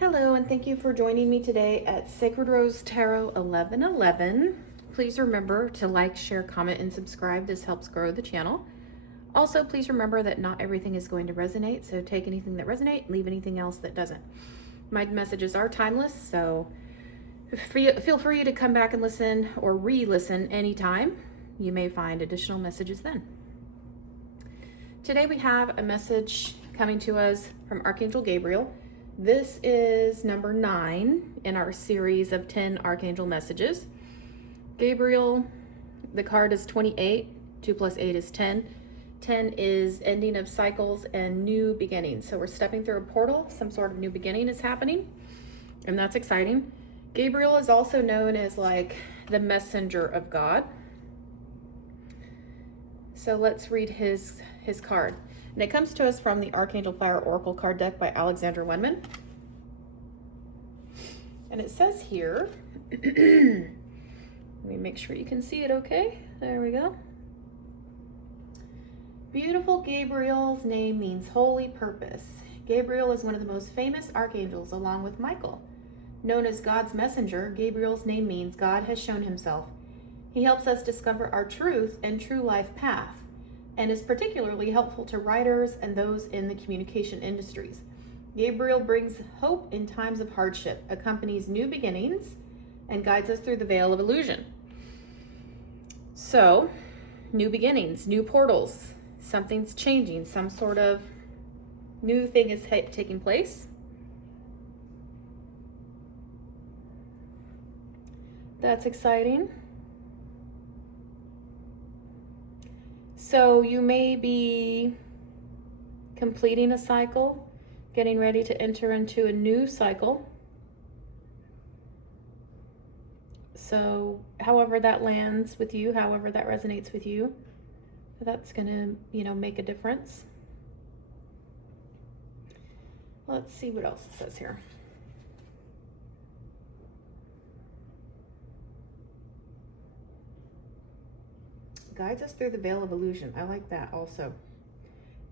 Hello, and thank you for joining me today at Sacred Rose Tarot 1111. Please remember to like, share, comment, and subscribe. This helps grow the channel. Also, please remember that not everything is going to resonate, so take anything that resonates, leave anything else that doesn't. My messages are timeless, so feel free to come back and listen or re-listen anytime. You may find additional messages then. Today we have a message coming to us from Archangel Gabriel. This is number 9 in our series of 10 Archangel Messages. Gabriel, the card is 28, 2 plus 8 is 10. 10 is ending of cycles and new beginnings. So we're stepping through a portal, some sort of new beginning is happening, and that's exciting. Gabriel is also known as like the messenger of God. So let's read his card. And it comes to us from the Archangel Fire Oracle card deck by Alexander Wenman. And it says here, let me make sure you can see it okay. There we go. Beautiful Gabriel's name means holy purpose. Gabriel is one of the most famous archangels along with Michael. Known as God's messenger, Gabriel's name means God has shown himself. He helps us discover our truth and true life path, and is particularly helpful to writers and those in the communication industries. Gabriel brings hope in times of hardship, accompanies new beginnings, and guides us through the veil of illusion. So, new beginnings, new portals, something's changing, some sort of new thing is taking place. That's exciting. So you may be completing a cycle, getting ready to enter into a new cycle. So however that lands with you, however that resonates with you, that's going to, make a difference. Let's see what else it says here. Guides us through the veil of illusion. I like that also.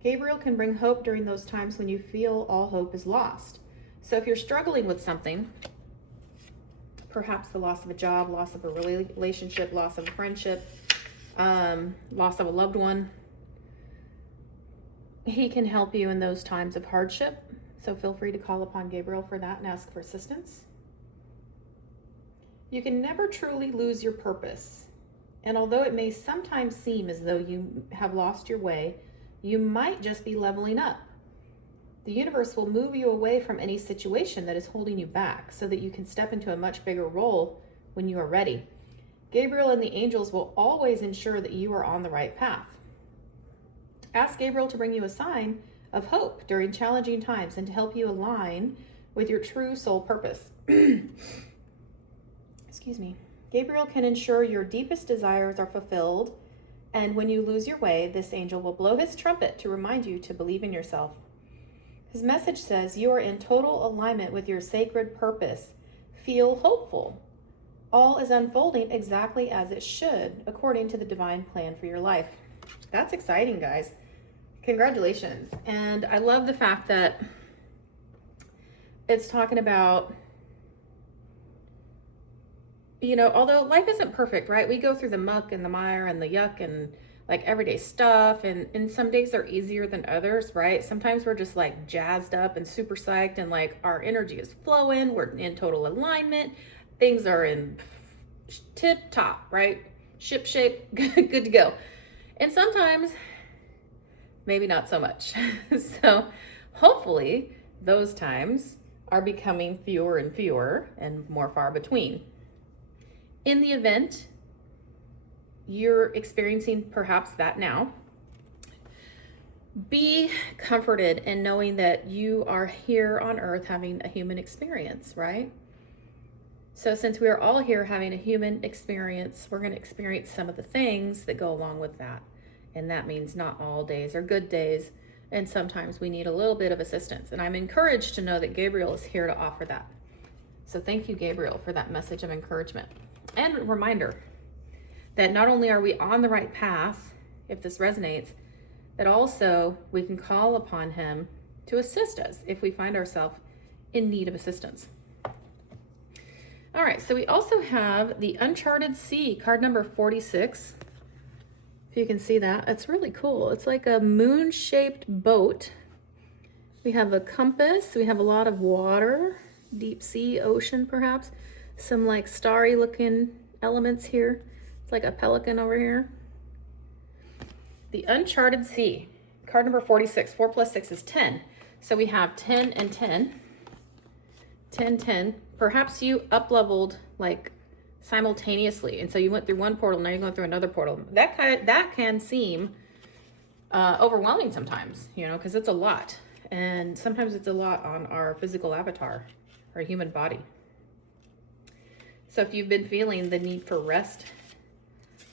Gabriel can bring hope during those times when you feel all hope is lost. So if you're struggling with something, perhaps the loss of a job, loss of a relationship, loss of a friendship, loss of a loved one, he can help you in those times of hardship. So feel free to call upon Gabriel for that and ask for assistance. You can never truly lose your purpose. And although it may sometimes seem as though you have lost your way, you might just be leveling up. The universe will move you away from any situation that is holding you back so that you can step into a much bigger role when you are ready. Gabriel and the angels will always ensure that you are on the right path. Ask Gabriel to bring you a sign of hope during challenging times and to help you align with your true soul purpose. Excuse me. Gabriel can ensure your deepest desires are fulfilled, and when you lose your way, this angel will blow his trumpet to remind you to believe in yourself. His message says you are in total alignment with your sacred purpose. Feel hopeful. All is unfolding exactly as it should, according to the divine plan for your life. That's exciting, guys. Congratulations. And I love the fact that it's talking about, although life isn't perfect, right? We go through the muck and the mire and the yuck and like everyday stuff. And some days are easier than others, right? Sometimes we're just like jazzed up and super psyched and like our energy is flowing. We're in total alignment. Things are in tip top, right? Ship shape, good to go. And sometimes maybe not so much. So hopefully those times are becoming fewer and fewer and more far between. In the event you're experiencing perhaps that now, be comforted in knowing that you are here on earth having a human experience, right? So since we are all here having a human experience, we're going to experience some of the things that go along with that. And that means not all days are good days. And sometimes we need a little bit of assistance. And I'm encouraged to know that Gabriel is here to offer that. So thank you, Gabriel, for that message of encouragement. And a reminder that not only are we on the right path, if this resonates, that also we can call upon him to assist us if we find ourselves in need of assistance. All right, so we also have the Uncharted Sea, card number 46. If you can see that, it's really cool. It's like a moon-shaped boat. We have a compass. We have a lot of water, deep sea, ocean perhaps. Some like starry looking elements here. It's like a pelican over here. The Uncharted Sea, card number 46. 4 plus 6 is 10. So we have 10 and 10. 10, 10. Perhaps you up-leveled like simultaneously, and so you went through one portal, now you're going through another portal. That can seem overwhelming sometimes, you know, because it's a lot, and sometimes it's a lot on our physical avatar, our human body. So if you've been feeling the need for rest,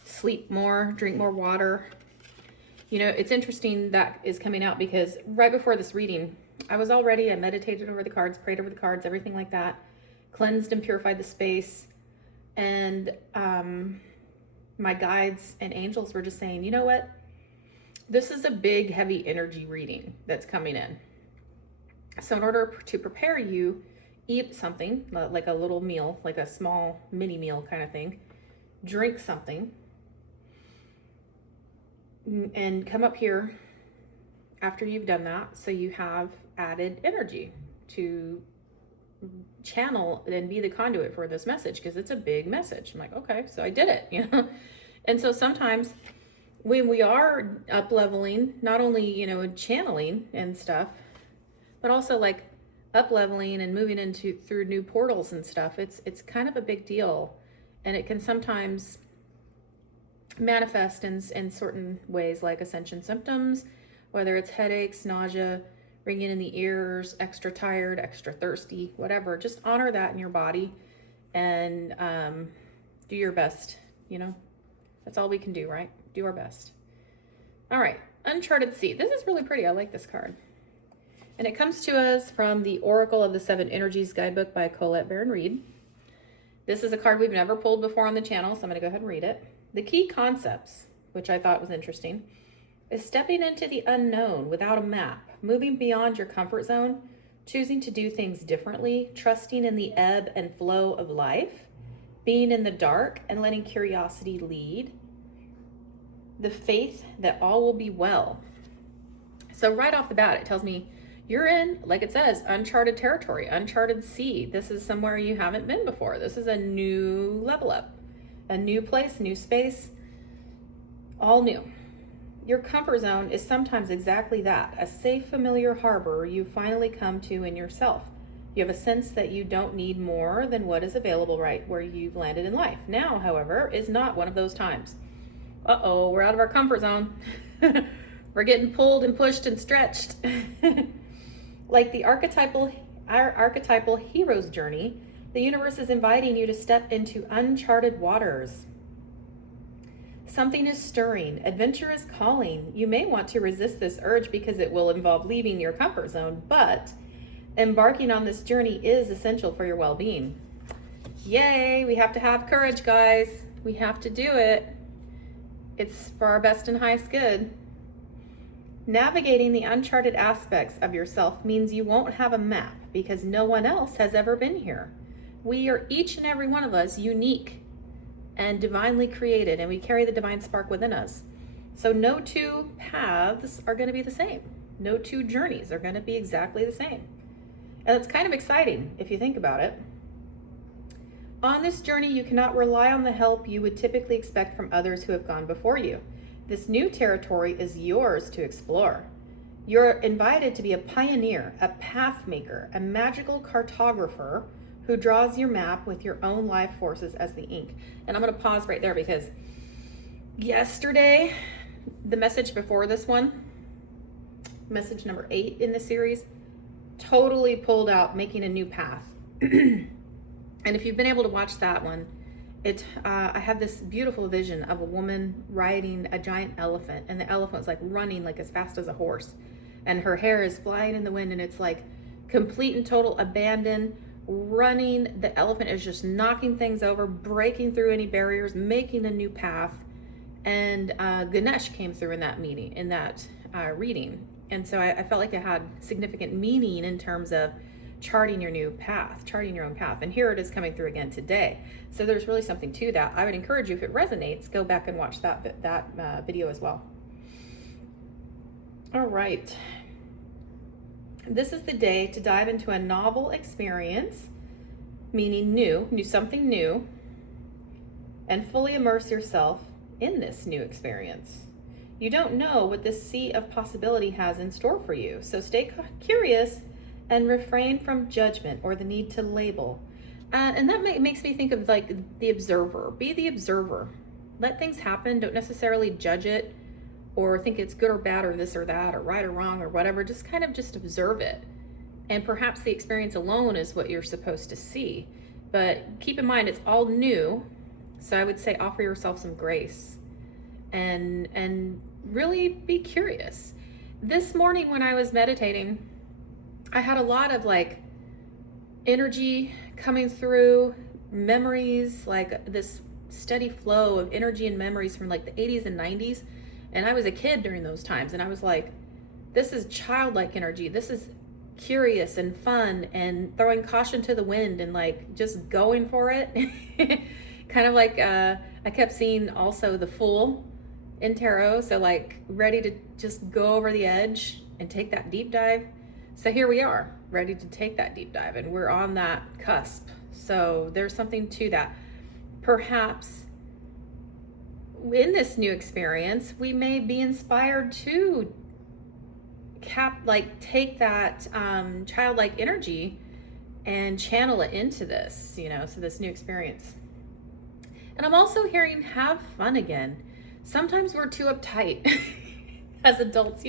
sleep more, drink more water, you know, it's interesting that is coming out because right before this reading, I meditated over the cards, prayed over the cards, everything like that, cleansed and purified the space. And my guides and angels were just saying, you know what? This is a big, heavy energy reading that's coming in. So in order to prepare you, eat something, like a little meal, like a small mini meal kind of thing. Drink something. And come up here after you've done that, so you have added energy to channel and be the conduit for this message, because it's a big message. I'm like, okay, so I did it, you know. And so sometimes when we are up leveling, not only, you know, channeling and stuff, but also like up leveling and moving into through new portals and stuff, it's kind of a big deal, and it can sometimes manifest in certain ways, like ascension symptoms, whether it's headaches, nausea, ringing in the ears, extra tired, extra thirsty, whatever. Just honor that in your body and do your best, you know. That's all we can do, right? Do our best. All right, Uncharted Sea. This is really pretty. I like this card. And it comes to us from the Oracle of the Seven Energies guidebook by Colette Baron Reed. This is a card we've never pulled before on the channel, so I'm going to go ahead and read it. The key concepts, which I thought was interesting, is stepping into the unknown without a map, moving beyond your comfort zone, choosing to do things differently, trusting in the ebb and flow of life, being in the dark and letting curiosity lead, the faith that all will be well. So right off the bat, it tells me you're in, like it says, uncharted territory, uncharted sea. This is somewhere you haven't been before. This is a new level up, a new place, new space, all new. Your comfort zone is sometimes exactly that, a safe, familiar harbor you finally come to in yourself. You have a sense that you don't need more than what is available right where you've landed in life. Now, however, is not one of those times. Uh-oh, we're out of our comfort zone. We're getting pulled and pushed and stretched. Like our archetypal hero's journey, the universe is inviting you to step into uncharted waters. Something is stirring. Adventure is calling. You may want to resist this urge because it will involve leaving your comfort zone, but embarking on this journey is essential for your well-being. Yay! We have to have courage, guys. We have to do it. It's for our best and highest good. Navigating the uncharted aspects of yourself means you won't have a map because no one else has ever been here. We are, each and every one of us, unique and divinely created, and we carry the divine spark within us. So no two paths are going to be the same. No two journeys are going to be exactly the same. And it's kind of exciting if you think about it. On this journey, you cannot rely on the help you would typically expect from others who have gone before you. This new territory is yours to explore. You're invited to be a pioneer, a path maker, a magical cartographer who draws your map with your own life forces as the ink. And I'm going to pause right there because yesterday, the message before this one, message number 8 in the series, totally pulled out making a new path. And if you've been able to watch that one, I had this beautiful vision of a woman riding a giant elephant, and the elephant's like running like as fast as a horse, and her hair is flying in the wind, and it's like complete and total abandon, running. The elephant is just knocking things over, breaking through any barriers, making a new path. And Ganesh came through in that meeting, in that reading. And so I felt like it had significant meaning in terms of charting your new path, charting your own path. And here it is coming through again today. So there's really something to that. I would encourage you, if it resonates, go back and watch that video as well. All right. This is the day to dive into a novel experience, meaning something new, and fully immerse yourself in this new experience. You don't know what this sea of possibility has in store for you, so stay curious and refrain from judgment or the need to label. And that makes me think of like the observer. Be the observer. Let things happen. Don't necessarily judge it or think it's good or bad or this or that or right or wrong or whatever. Just kind of just observe it. And perhaps the experience alone is what you're supposed to see. But keep in mind, it's all new. So I would say offer yourself some grace and really be curious. This morning when I was meditating, I had a lot of like energy coming through, memories, like this steady flow of energy and memories from like the 80s and 90s. And I was a kid during those times. And I was like, this is childlike energy. This is curious and fun and throwing caution to the wind and like just going for it. Kind of like I kept seeing also the Fool in tarot, so like ready to just go over the edge and take that deep dive. So here we are, ready to take that deep dive, and we're on that cusp. So there's something to that. Perhaps in this new experience, we may be inspired to take that childlike energy and channel it into this, so this new experience. And I'm also hearing have fun again. Sometimes we're too uptight as adults,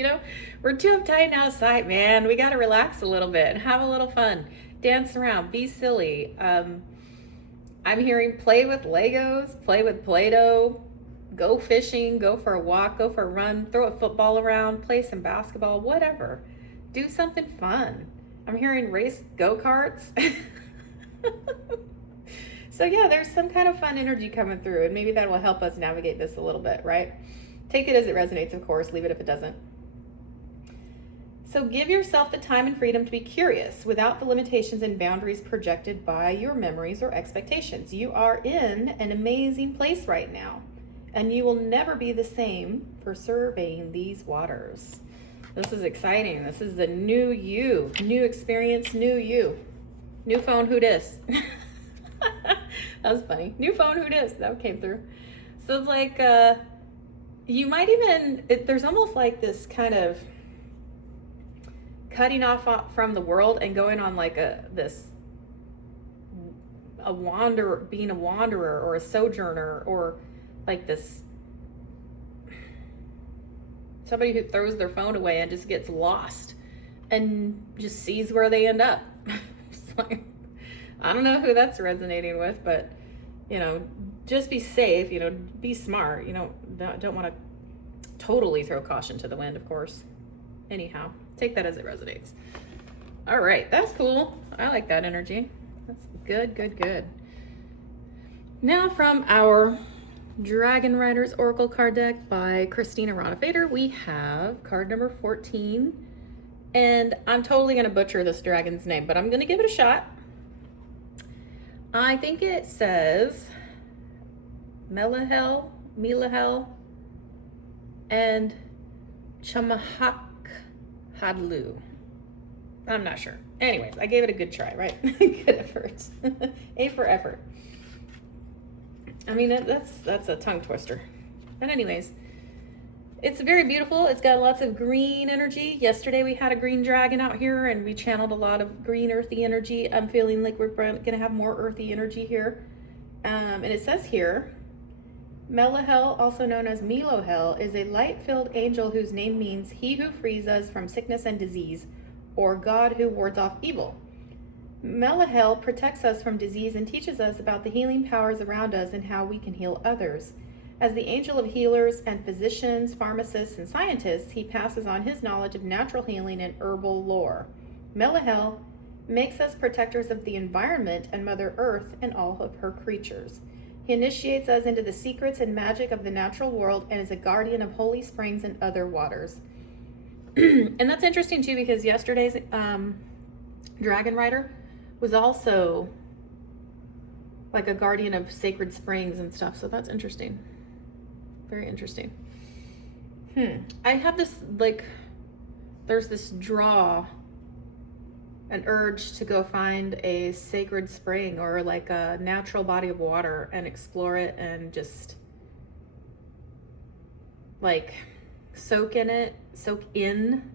we're too uptight now. Outside, man. We got to relax a little bit and have a little fun. Dance around, be silly. I'm hearing play with Legos, play with Play-Doh, go fishing, go for a walk, go for a run, throw a football around, play some basketball, whatever. Do something fun. I'm hearing race go-karts. So yeah, there's some kind of fun energy coming through, and maybe that will help us navigate this a little bit, right? Take it as it resonates, of course. Leave it if it doesn't. So give yourself the time and freedom to be curious without the limitations and boundaries projected by your memories or expectations. You are in an amazing place right now, and you will never be the same for surveying these waters. This is exciting. This is the new you, new experience, new you. New phone, who dis? That was funny. New phone, who dis? That came through. So it's like, you might even, there's almost like this kind of cutting off from the world and going on like being a wanderer or a sojourner, or like this, somebody who throws their phone away and just gets lost and just sees where they end up. It's like, I don't know who that's resonating with, but just be safe, be smart, don't want to totally throw caution to the wind, of course. Anyhow, take that as it resonates. All right, that's cool. I like that energy. That's good. Now from our Dragon Riders Oracle card deck by Christina Rana Fader, we have card number 14. And I'm totally going to butcher this dragon's name, but I'm going to give it a shot. I think it says Melahel, and Chamahak Hadlu. I'm not sure. Anyways, I gave it a good try, right? Good effort. A for effort. I mean, that's a tongue twister. But anyways, it's very beautiful. It's got lots of green energy. Yesterday we had a green dragon out here and we channeled a lot of green earthy energy. I'm feeling like we're going to have more earthy energy here. And it says here, Melahel, also known as Melohel, is a light-filled angel whose name means he who frees us from sickness and disease, or God who wards off evil. Melahel protects us from disease and teaches us about the healing powers around us and how we can heal others. As the angel of healers and physicians, pharmacists, and scientists, he passes on his knowledge of natural healing and herbal lore. Melahel makes us protectors of the environment and Mother Earth and all of her creatures. He initiates us into the secrets and magic of the natural world and is a guardian of holy springs and other waters. And that's interesting too, because yesterday's dragon rider was also like a guardian of sacred springs and stuff. So that's interesting. Very interesting. I have this, like, there's this draw, an urge to go find a sacred spring or like a natural body of water and explore it and just like soak in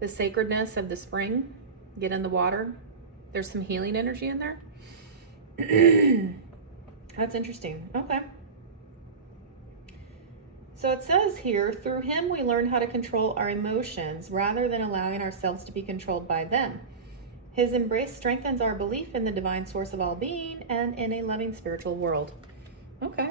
the sacredness of the spring, get in the water. There's some healing energy in there. That's interesting. Okay. So it says here, through him we learn how to control our emotions rather than allowing ourselves to be controlled by them. His embrace strengthens our belief in the divine source of all being and in a loving spiritual world. Okay.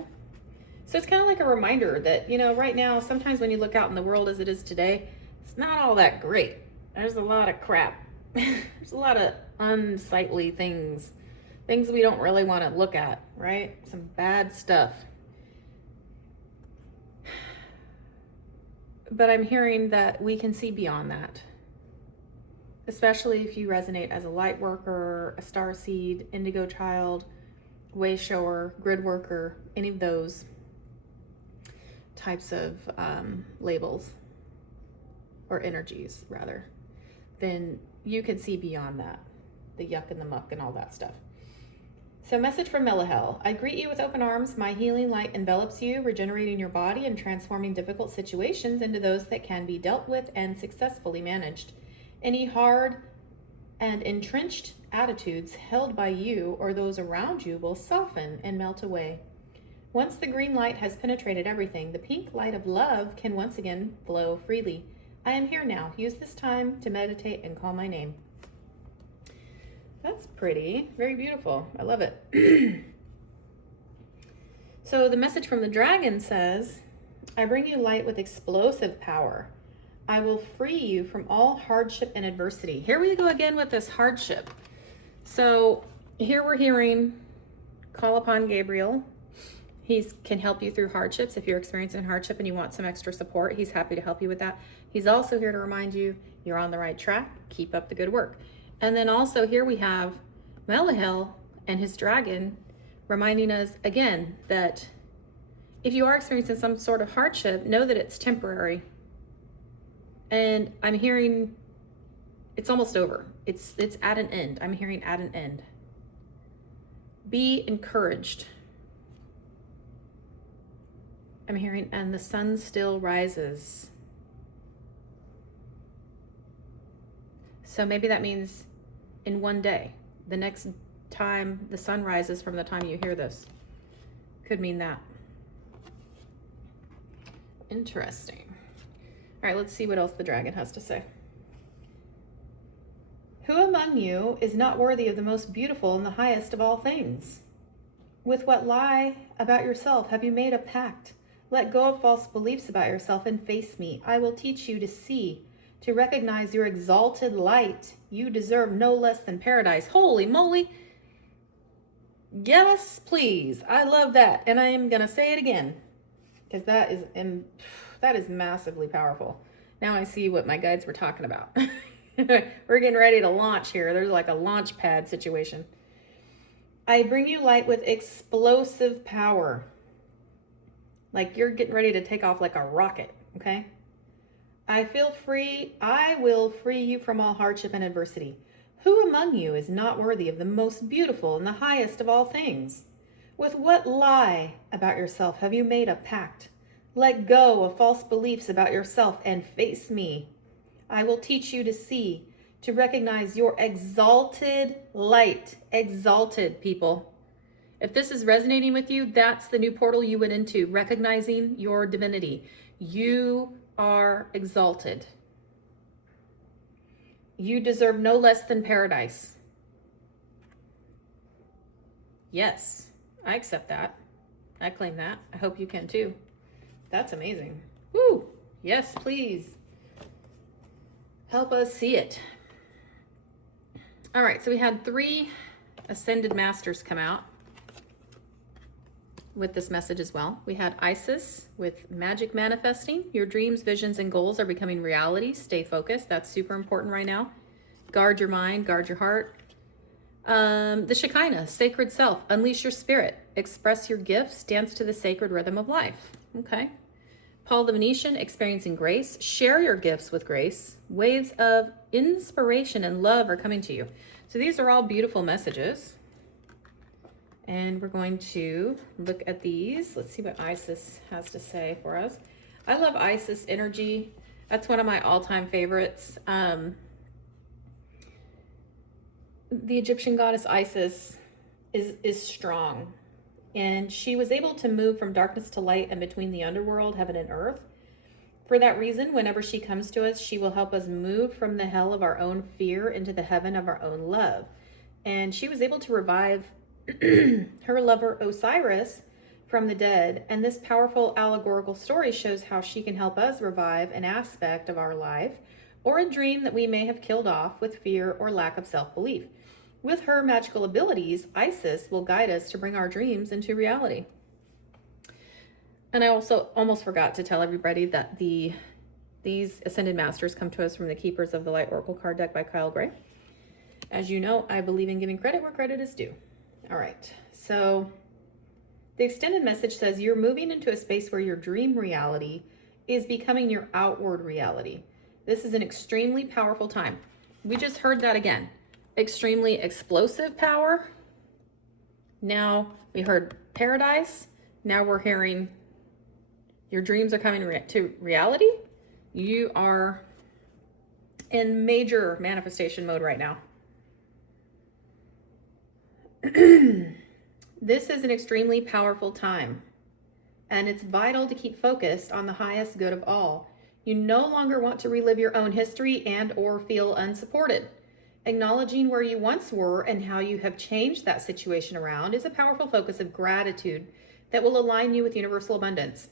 So it's kind of like a reminder that, you know, right now, sometimes when you look out in the world as it is today, it's not all that great. There's a lot of crap. There's a lot of unsightly things we don't really want to look at, right? Some bad stuff. But I'm hearing that we can see beyond that, especially if you resonate as a light worker, a star seed, indigo child, way shower, grid worker, any of those types of labels or energies rather, then you can see beyond that, the yuck and the muck and all that stuff. So message from Melahel. I greet you with open arms. My healing light envelops you, regenerating your body and transforming difficult situations into those that can be dealt with and successfully managed. Any hard and entrenched attitudes held by you or those around you will soften and melt away. Once the green light has penetrated everything, the pink light of love can once again flow freely. I am here now. Use this time to meditate and call my name. That's pretty. Very beautiful. I love it. So the message from the dragon says, I bring you light with explosive power. I will free you from all hardship and adversity. Here we go again with this hardship. So here we're hearing, call upon Gabriel. He can help you through hardships. If you're experiencing hardship and you want some extra support, he's happy to help you with that. He's also here to remind you you're on the right track. Keep up the good work. And then also here we have Melahel and his dragon reminding us again that if you are experiencing some sort of hardship, know that it's temporary. And I'm hearing it's almost over. It's at an end. I'm hearing at an end. Be encouraged. I'm hearing, and the sun still rises. So maybe that means in one day, the next time the sun rises from the time you hear this. Could mean that. Interesting. All right, let's see what else the dragon has to say. Who among you is not worthy of the most beautiful and the highest of all things? With what lie about yourself have you made a pact? Let go of false beliefs about yourself and face me. I will teach you to see, to recognize your exalted light. You deserve no less than paradise. Holy moly. Yes, please. I love that. And I am going to say it again because that is massively powerful. Now I see what my guides were talking about. We're getting ready to launch here. There's like a launch pad situation. I bring you light with explosive power. Like you're getting ready to take off like a rocket, okay? I will free you from all hardship and adversity. Who among you is not worthy of the most beautiful and the highest of all things? With what lie about yourself have you made a pact? Let go of false beliefs about yourself and face me. I will teach you to see, to recognize your exalted light. Exalted, people. If this is resonating with you, that's the new portal you went into, recognizing your divinity. You are exalted. You deserve no less than paradise. Yes, I accept that. I claim that. I hope you can too. That's amazing. Woo! Yes, please. Help us see it. All right, so we had 3 ascended masters come out with this message as well. We had Isis with magic manifesting. Your dreams, visions, and goals are becoming reality. Stay focused. That's super important right now. Guard your mind, guard your heart. The Shekinah, sacred self, unleash your spirit, express your gifts, dance to the sacred rhythm of life. Okay. Paul the Venetian, experiencing grace, share your gifts with grace. Waves of inspiration and love are coming to you. So these are all beautiful messages. And we're going to look at these. Let's see what Isis has to say for us. I love Isis energy. That's one of my all-time favorites. The Egyptian goddess Isis is strong. And she was able to move from darkness to light and between the underworld, heaven and earth. For that reason, whenever she comes to us, she will help us move from the hell of our own fear into the heaven of our own love. And she was able to revive her lover Osiris from the dead. And this powerful allegorical story shows how she can help us revive an aspect of our life or a dream that we may have killed off with fear or lack of self-belief. With her magical abilities, Isis will guide us to bring our dreams into reality. And I also almost forgot to tell everybody that these Ascended Masters come to us from the Keepers of the Light Oracle card deck by Kyle Gray. As you know, I believe in giving credit where credit is due. All right, so the extended message says you're moving into a space where your dream reality is becoming your outward reality. This is an extremely powerful time. We just heard that again. Extremely explosive power. Now we heard paradise. Now we're hearing your dreams are coming to reality. You are in major manifestation mode right now. This is an extremely powerful time, and it's vital to keep focused on the highest good of all. You no longer want to relive your own history and or feel unsupported. Acknowledging where you once were and how you have changed that situation around is a powerful focus of gratitude that will align you with universal abundance.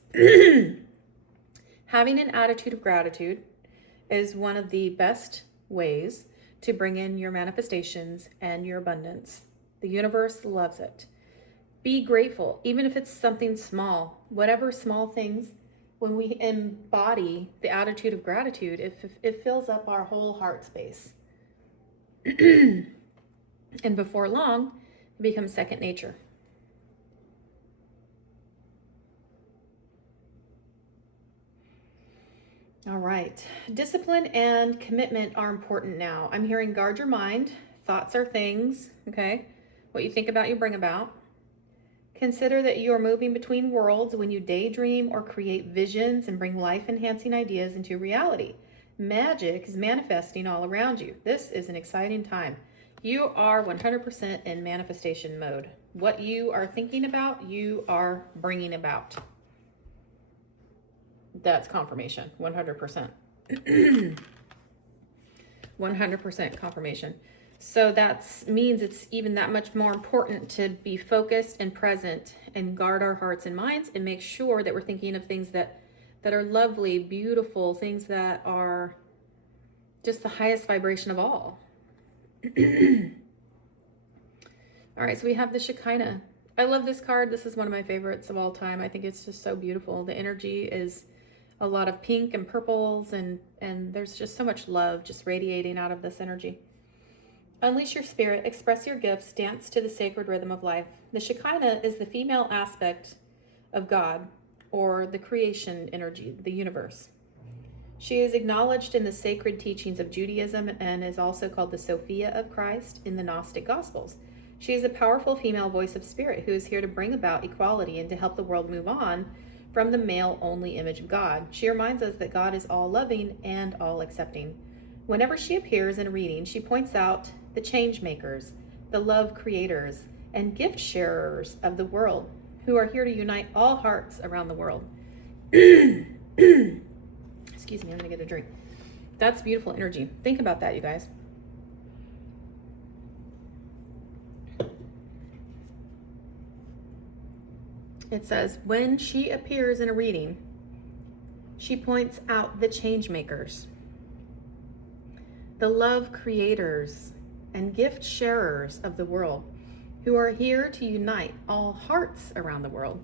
Having an attitude of gratitude is one of the best ways to bring in your manifestations and your abundance. The universe loves it. Be grateful, even if it's something small. Whatever small things, when we embody the attitude of gratitude, it fills up our whole heart space. And before long, it becomes second nature. All right. Discipline and commitment are important now. I'm hearing guard your mind. Thoughts are things, okay? What you think about, you bring about. Consider that you are moving between worlds when you daydream or create visions and bring life-enhancing ideas into reality. Magic is manifesting all around you. This is an exciting time. You are 100% in manifestation mode. What you are thinking about, you are bringing about. That's confirmation, 100%. 100% confirmation. So that means it's even that much more important to be focused and present and guard our hearts and minds and make sure that we're thinking of things that are lovely, beautiful, things that are just the highest vibration of all. All right, so we have the Shekinah. I love this card. This is one of my favorites of all time. I think it's just so beautiful. The energy is a lot of pink and purples, and there's just so much love just radiating out of this energy. Unleash your spirit, express your gifts, dance to the sacred rhythm of life. The Shekinah is the female aspect of God, or the creation energy, the universe. She is acknowledged in the sacred teachings of Judaism and is also called the Sophia of Christ in the Gnostic Gospels. She is a powerful female voice of spirit who is here to bring about equality and to help the world move on from the male-only image of God. She reminds us that God is all-loving and all-accepting. Whenever she appears in a reading, she points out the change makers, the love creators, and gift sharers of the world who are here to unite all hearts around the world. Excuse me, I'm gonna get a drink. That's beautiful energy. Think about that, you guys. It says, when she appears in a reading, she points out the change makers, the love creators, and gift sharers of the world who are here to unite all hearts around the world.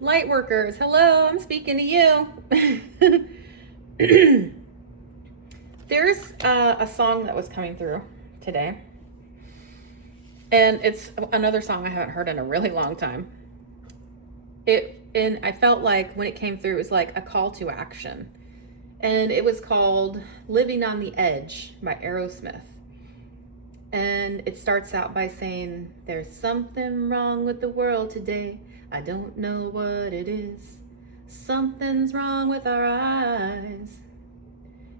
Light workers, hello, I'm speaking to you. There's a song that was coming through today, and it's another song I haven't heard in a really long time. And I felt like when it came through, it was like a call to action, and it was called "Living on the Edge" by Aerosmith. And it starts out by saying, "There's something wrong with the world today. I don't know what it is. Something's wrong with our eyes.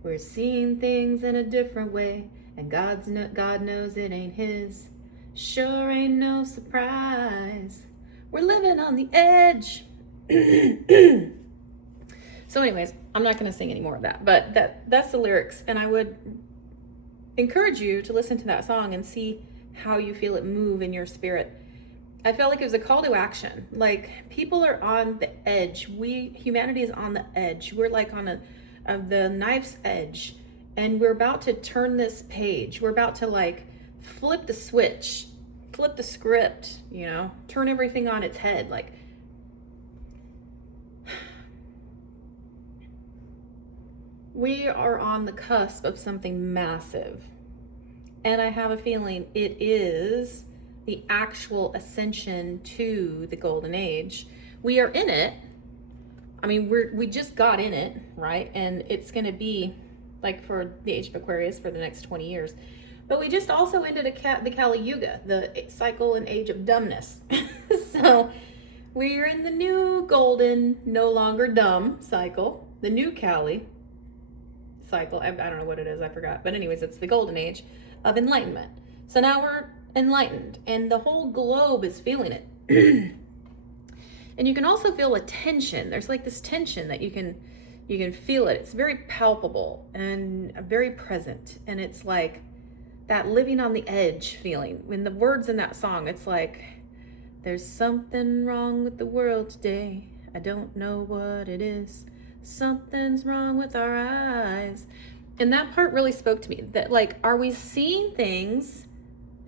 We're seeing things in a different way, and God knows it ain't his. Sure ain't no surprise. We're living on the edge." So anyways, I'm not going to sing any more of that, but that's the lyrics. And I would encourage you to listen to that song and see how you feel it move in your spirit. I felt like it was a call to action. Like, people are on the edge. Humanity is on the edge. We're like on the knife's edge, and we're about to turn this page. We're about to like flip the switch, flip the script, turn everything on its head. Like, we are on the cusp of something massive. And I have a feeling it is the actual ascension to the golden age. We are in it. I mean, we just got in it, right? And it's going to be like for the age of Aquarius for the next 20 years. But we just also ended the Kali Yuga, the cycle and age of dumbness. So we are in the new golden, no longer dumb cycle, the new Kali cycle. I don't know what it is, I forgot. But anyways, it's the golden age of enlightenment. So now we're enlightened, and the whole globe is feeling it. And you can also feel a tension. There's like this tension that you can feel it. It's very palpable and very present. And it's like that living on the edge feeling. When the words in that song, it's like, "There's something wrong with the world today. I don't know what it is. Something's wrong with our eyes." And that part really spoke to me. That like, are we seeing things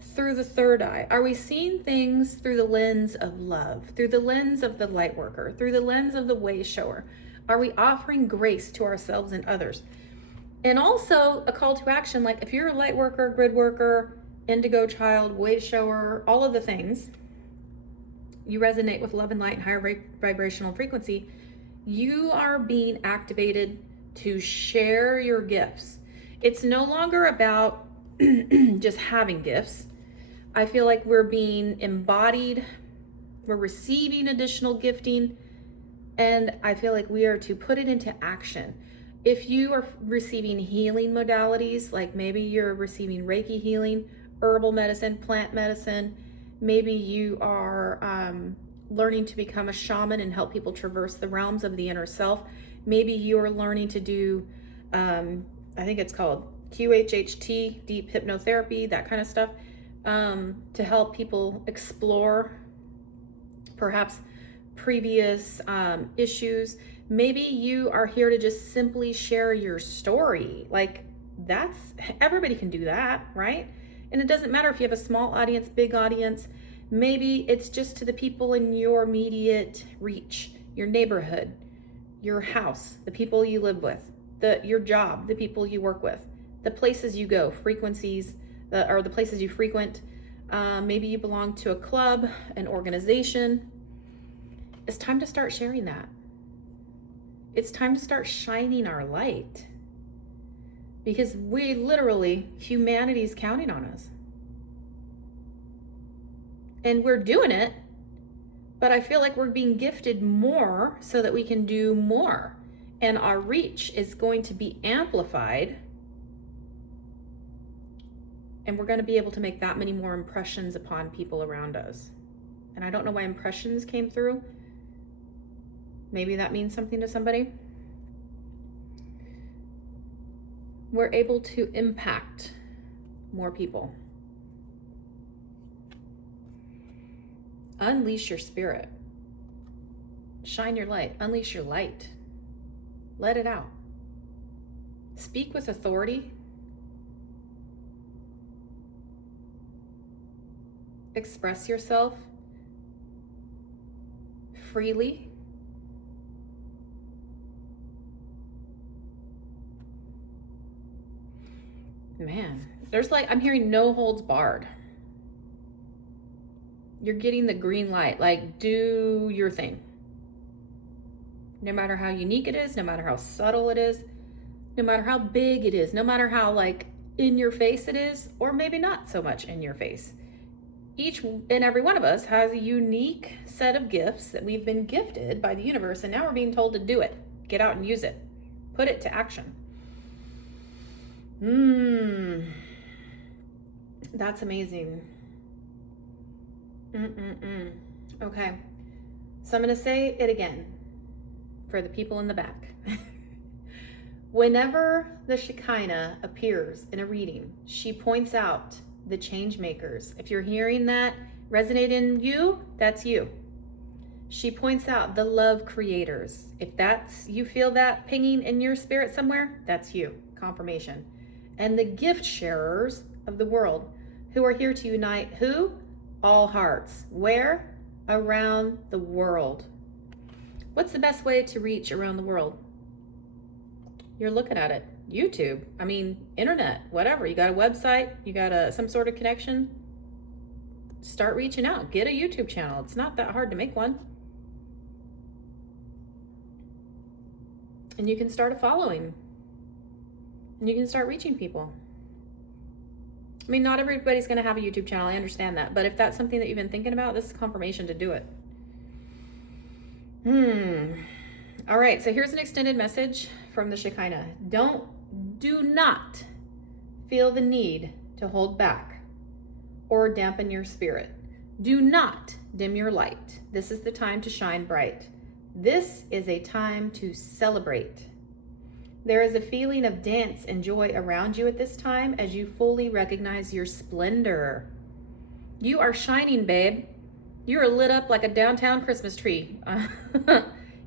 through the third eye? Are we seeing things through the lens of love, through the lens of the light worker, through the lens of the way shower? Are we offering grace to ourselves and others? And also a call to action, like if you're a light worker, grid worker, indigo child, way shower, all of the things, you resonate with love and light and higher vibrational frequency, you are being activated to share your gifts. It's no longer about just having gifts. I feel like we're being embodied, we're receiving additional gifting, and I feel like we are to put it into action. If you are receiving healing modalities, like maybe you're receiving Reiki healing, herbal medicine, plant medicine, maybe you are learning to become a shaman and help people traverse the realms of the inner self. Maybe you're learning to do, I think it's called QHHT, deep hypnotherapy, that kind of stuff, to help people explore perhaps previous issues. Maybe you are here to just simply share your story. Like, everybody can do that, right? And it doesn't matter if you have a small audience, big audience. Maybe it's just to the people in your immediate reach, your neighborhood, your house, the people you live with, your job, the people you work with, the places you go, frequencies, or the places you frequent. Maybe you belong to a club, an organization. It's time to start sharing that. It's time to start shining our light, because humanity is counting on us. And we're doing it, but I feel like we're being gifted more so that we can do more. And our reach is going to be amplified, and we're going to be able to make that many more impressions upon people around us. And I don't know why impressions came through. Maybe that means something to somebody. We're able to impact more people. Unleash your spirit. Shine your light. Unleash your light. Let it out. Speak with authority. Express yourself freely. Man, there's like, I'm hearing no holds barred. You're getting the green light, like do your thing. No matter how unique it is, no matter how subtle it is, no matter how big it is, no matter how like in your face it is, or maybe not so much in your face. Each and every one of us has a unique set of gifts that we've been gifted by the universe, and now we're being told to do it. Get out and use it. Put it to action. That's amazing. Okay. So I'm going to say it again for the people in the back. Whenever the Shekinah appears in a reading, she points out the change makers. If you're hearing that resonate in you, that's you. She points out the love creators. If that's, you feel that pinging in your spirit somewhere, that's you. Confirmation. And the gift sharers of the world who are here to unite who? All hearts. Where? Around the world. What's the best way to reach around the world? You're looking at it. YouTube. I mean, internet, whatever. You got a website, you got some sort of connection. Start reaching out. Get a YouTube channel. It's not that hard to make one. And you can start a following. And you can start reaching people. I mean, not everybody's going to have a YouTube channel. I understand that. But if that's something that you've been thinking about, this is confirmation to do it. All right. So here's an extended message from the Shekinah. Do not feel the need to hold back or dampen your spirit. Do not dim your light. This is the time to shine bright. This is a time to celebrate. There is a feeling of dance and joy around you at this time as you fully recognize your splendor. You are shining, babe. You are lit up like a downtown Christmas tree.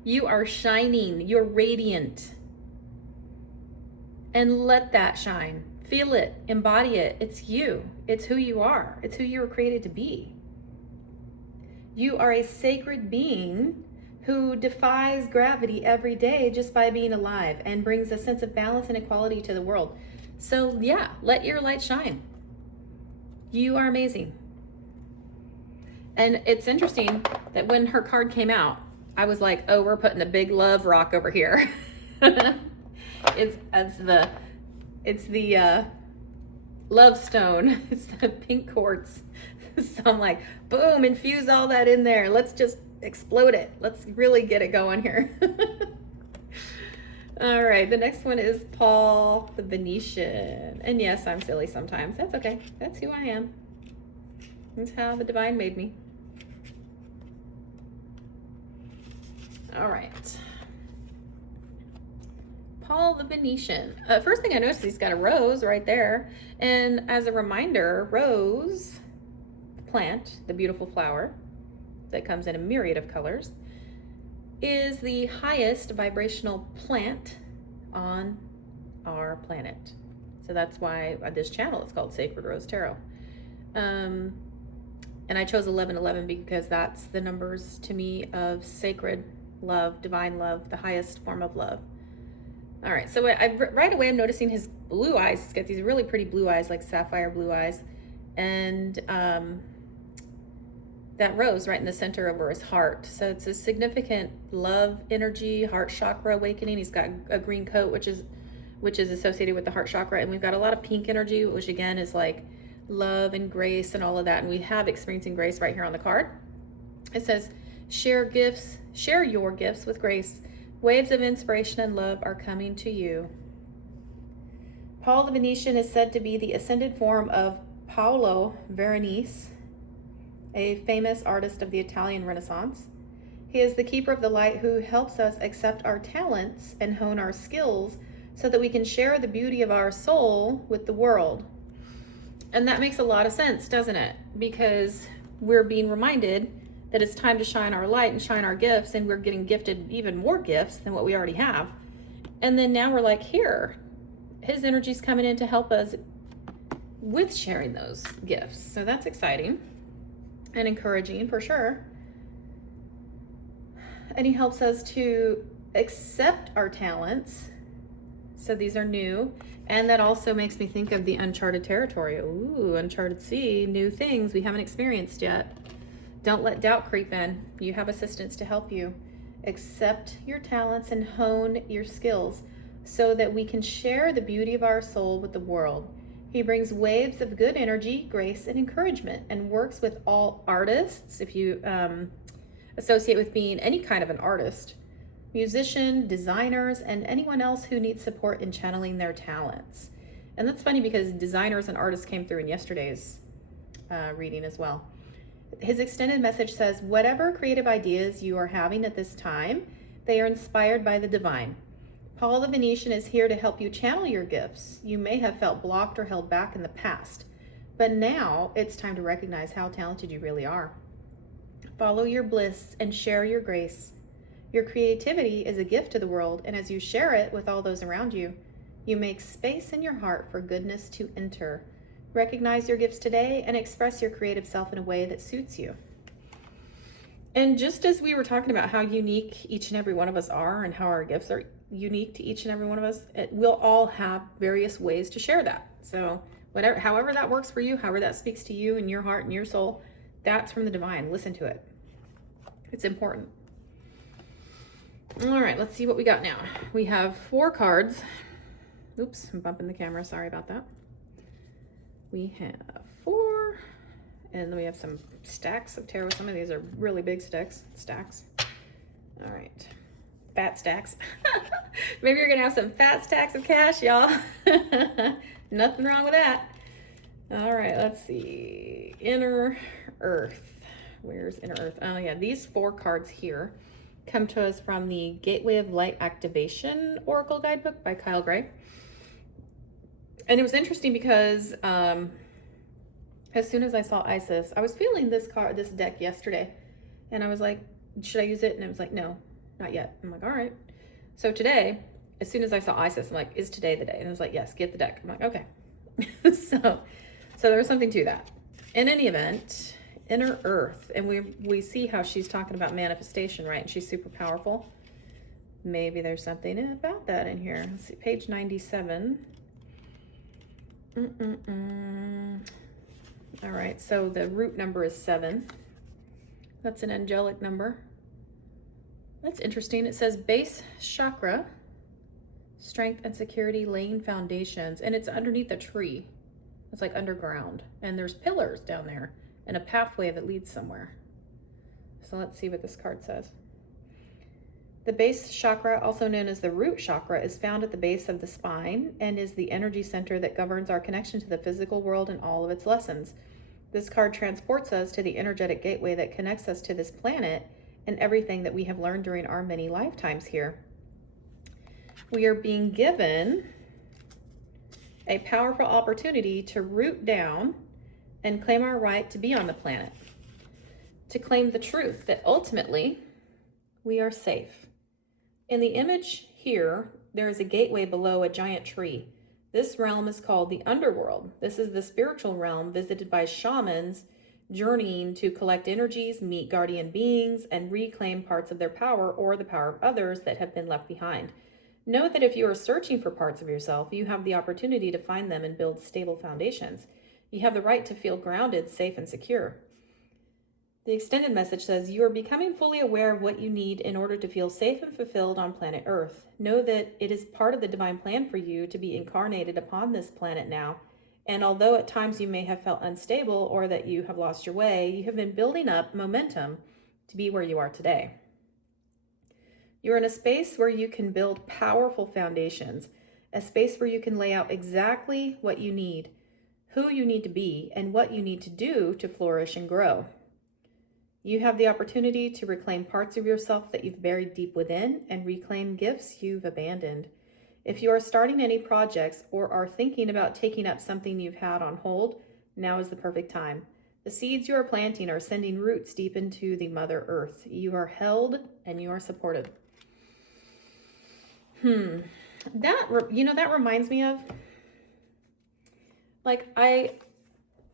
You are shining. You're radiant. And let that shine. Feel it. Embody it. It's you. It's who you are. It's who you were created to be. You are a sacred being who defies gravity every day just by being alive and brings a sense of balance and equality to the world. So yeah, let your light shine. You are amazing. And it's interesting that when her card came out, I was like, oh, we're putting a big love rock over here. It's the love stone. It's the pink quartz. So I'm like, boom, infuse all that in there. Let's just explode it. Let's really get it going here. All right, the next one is Paul the Venetian. And yes, I'm silly sometimes. That's okay. That's who I am. That's how the divine made me. All right. Paul the Venetian. First thing I noticed, he's got a rose right there. And as a reminder, rose plant, the beautiful flower that comes in a myriad of colors, is the highest vibrational plant on our planet. So that's why this channel is called Sacred Rose Tarot. And I chose 1111 because that's the numbers to me of sacred love, divine love, the highest form of love. All right, so right away I'm noticing his blue eyes. He's got these really pretty blue eyes, like sapphire blue eyes. And that rose right in the center over his heart. So it's a significant love energy, heart chakra awakening. He's got a green coat, which is associated with the heart chakra. And we've got a lot of pink energy, which again is like love and grace and all of that. And we have experiencing grace right here on the card. It says, share your gifts with grace. Waves of inspiration and love are coming to you. Paul the Venetian is said to be the ascended form of Paolo Veronese, a famous artist of the Italian Renaissance. He is the keeper of the light who helps us accept our talents and hone our skills so that we can share the beauty of our soul with the world. And that makes a lot of sense, doesn't it? Because we're being reminded that it's time to shine our light and shine our gifts, and we're getting gifted even more gifts than what we already have. And then now we're like, here, his energy's coming in to help us with sharing those gifts. So that's exciting and encouraging for sure. And he helps us to accept our talents So these are new. And that also makes me think of the uncharted territory. Ooh, uncharted sea, new things we haven't experienced yet. Don't let doubt creep in. You have assistance to help you. Accept your talents and hone your skills so that we can share the beauty of our soul with the world. He brings waves of good energy, grace, and encouragement, and works with all artists. If you associate with being any kind of an artist, musician, designers, and anyone else who needs support in channeling their talents. And that's funny because designers and artists came through in yesterday's reading as well. His extended message says, whatever creative ideas you are having at this time, they are inspired by the divine. Paul the Venetian is here to help you channel your gifts. You may have felt blocked or held back in the past, but now it's time to recognize how talented you really are. Follow your bliss and share your grace. Your creativity is a gift to the world, and as you share it with all those around you, you make space in your heart for goodness to enter. Recognize your gifts today and express your creative self in a way that suits you. And just as we were talking about how unique each and every one of us are and how our gifts are unique to each and every one of us, we'll all have various ways to share that. So whatever, however that works for you, however that speaks to you and your heart and your soul, that's from the divine. Listen to it. It's important. All right, let's see what we got now. We have 4 cards. Oops, I'm bumping the camera. Sorry about that. We have 4, and then we have some stacks of tarot. Some of these are really big stacks. All right, fat stacks. Maybe you're gonna have some fat stacks of cash, y'all. Nothing wrong with that. All right, let's see. Inner Earth. Where's Inner Earth? Oh yeah, these 4 cards here come to us from the Gateway of Light Activation Oracle Guidebook by Kyle Gray. And it was interesting because as soon as I saw Isis, I was feeling this deck yesterday, and I was like, should I use it? And it was like, no, not yet. I'm like, all right. So today, as soon as I saw Isis, I'm like, is today the day? And I was like, yes, get the deck. I'm like, okay. so there was something to that. In any event, Inner Earth, and we see how she's talking about manifestation, right? And she's super powerful. Maybe there's something about that in here. Let's see, page 97. All right, so the root number is 7. That's an angelic number. That's interesting. It says base chakra, strength and security, laying foundations, and it's underneath a tree. It's like underground, and there's pillars down there and a pathway that leads somewhere. So let's see what this card says. The base chakra, also known as the root chakra, is found at the base of the spine and is the energy center that governs our connection to the physical world and all of its lessons. This card transports us to the energetic gateway that connects us to this planet and everything that we have learned during our many lifetimes here. We are being given a powerful opportunity to root down and claim our right to be on the planet, to claim the truth that ultimately we are safe. In the image here, there is a gateway below a giant tree. This realm is called the underworld. This is the spiritual realm visited by shamans journeying to collect energies, meet guardian beings, and reclaim parts of their power or the power of others that have been left behind. Know that if you are searching for parts of yourself, you have the opportunity to find them and build stable foundations. You have the right to feel grounded, safe, and secure. The extended message says, you are becoming fully aware of what you need in order to feel safe and fulfilled on planet Earth. Know that it is part of the divine plan for you to be incarnated upon this planet now. And although at times you may have felt unstable or that you have lost your way, you have been building up momentum to be where you are today. You're in a space where you can build powerful foundations, a space where you can lay out exactly what you need, who you need to be, and what you need to do to flourish and grow. You have the opportunity to reclaim parts of yourself that you've buried deep within and reclaim gifts you've abandoned. If you are starting any projects or are thinking about taking up something you've had on hold, now is the perfect time. The seeds you are planting are sending roots deep into the Mother Earth. You are held and you are supported. That reminds me of, like, I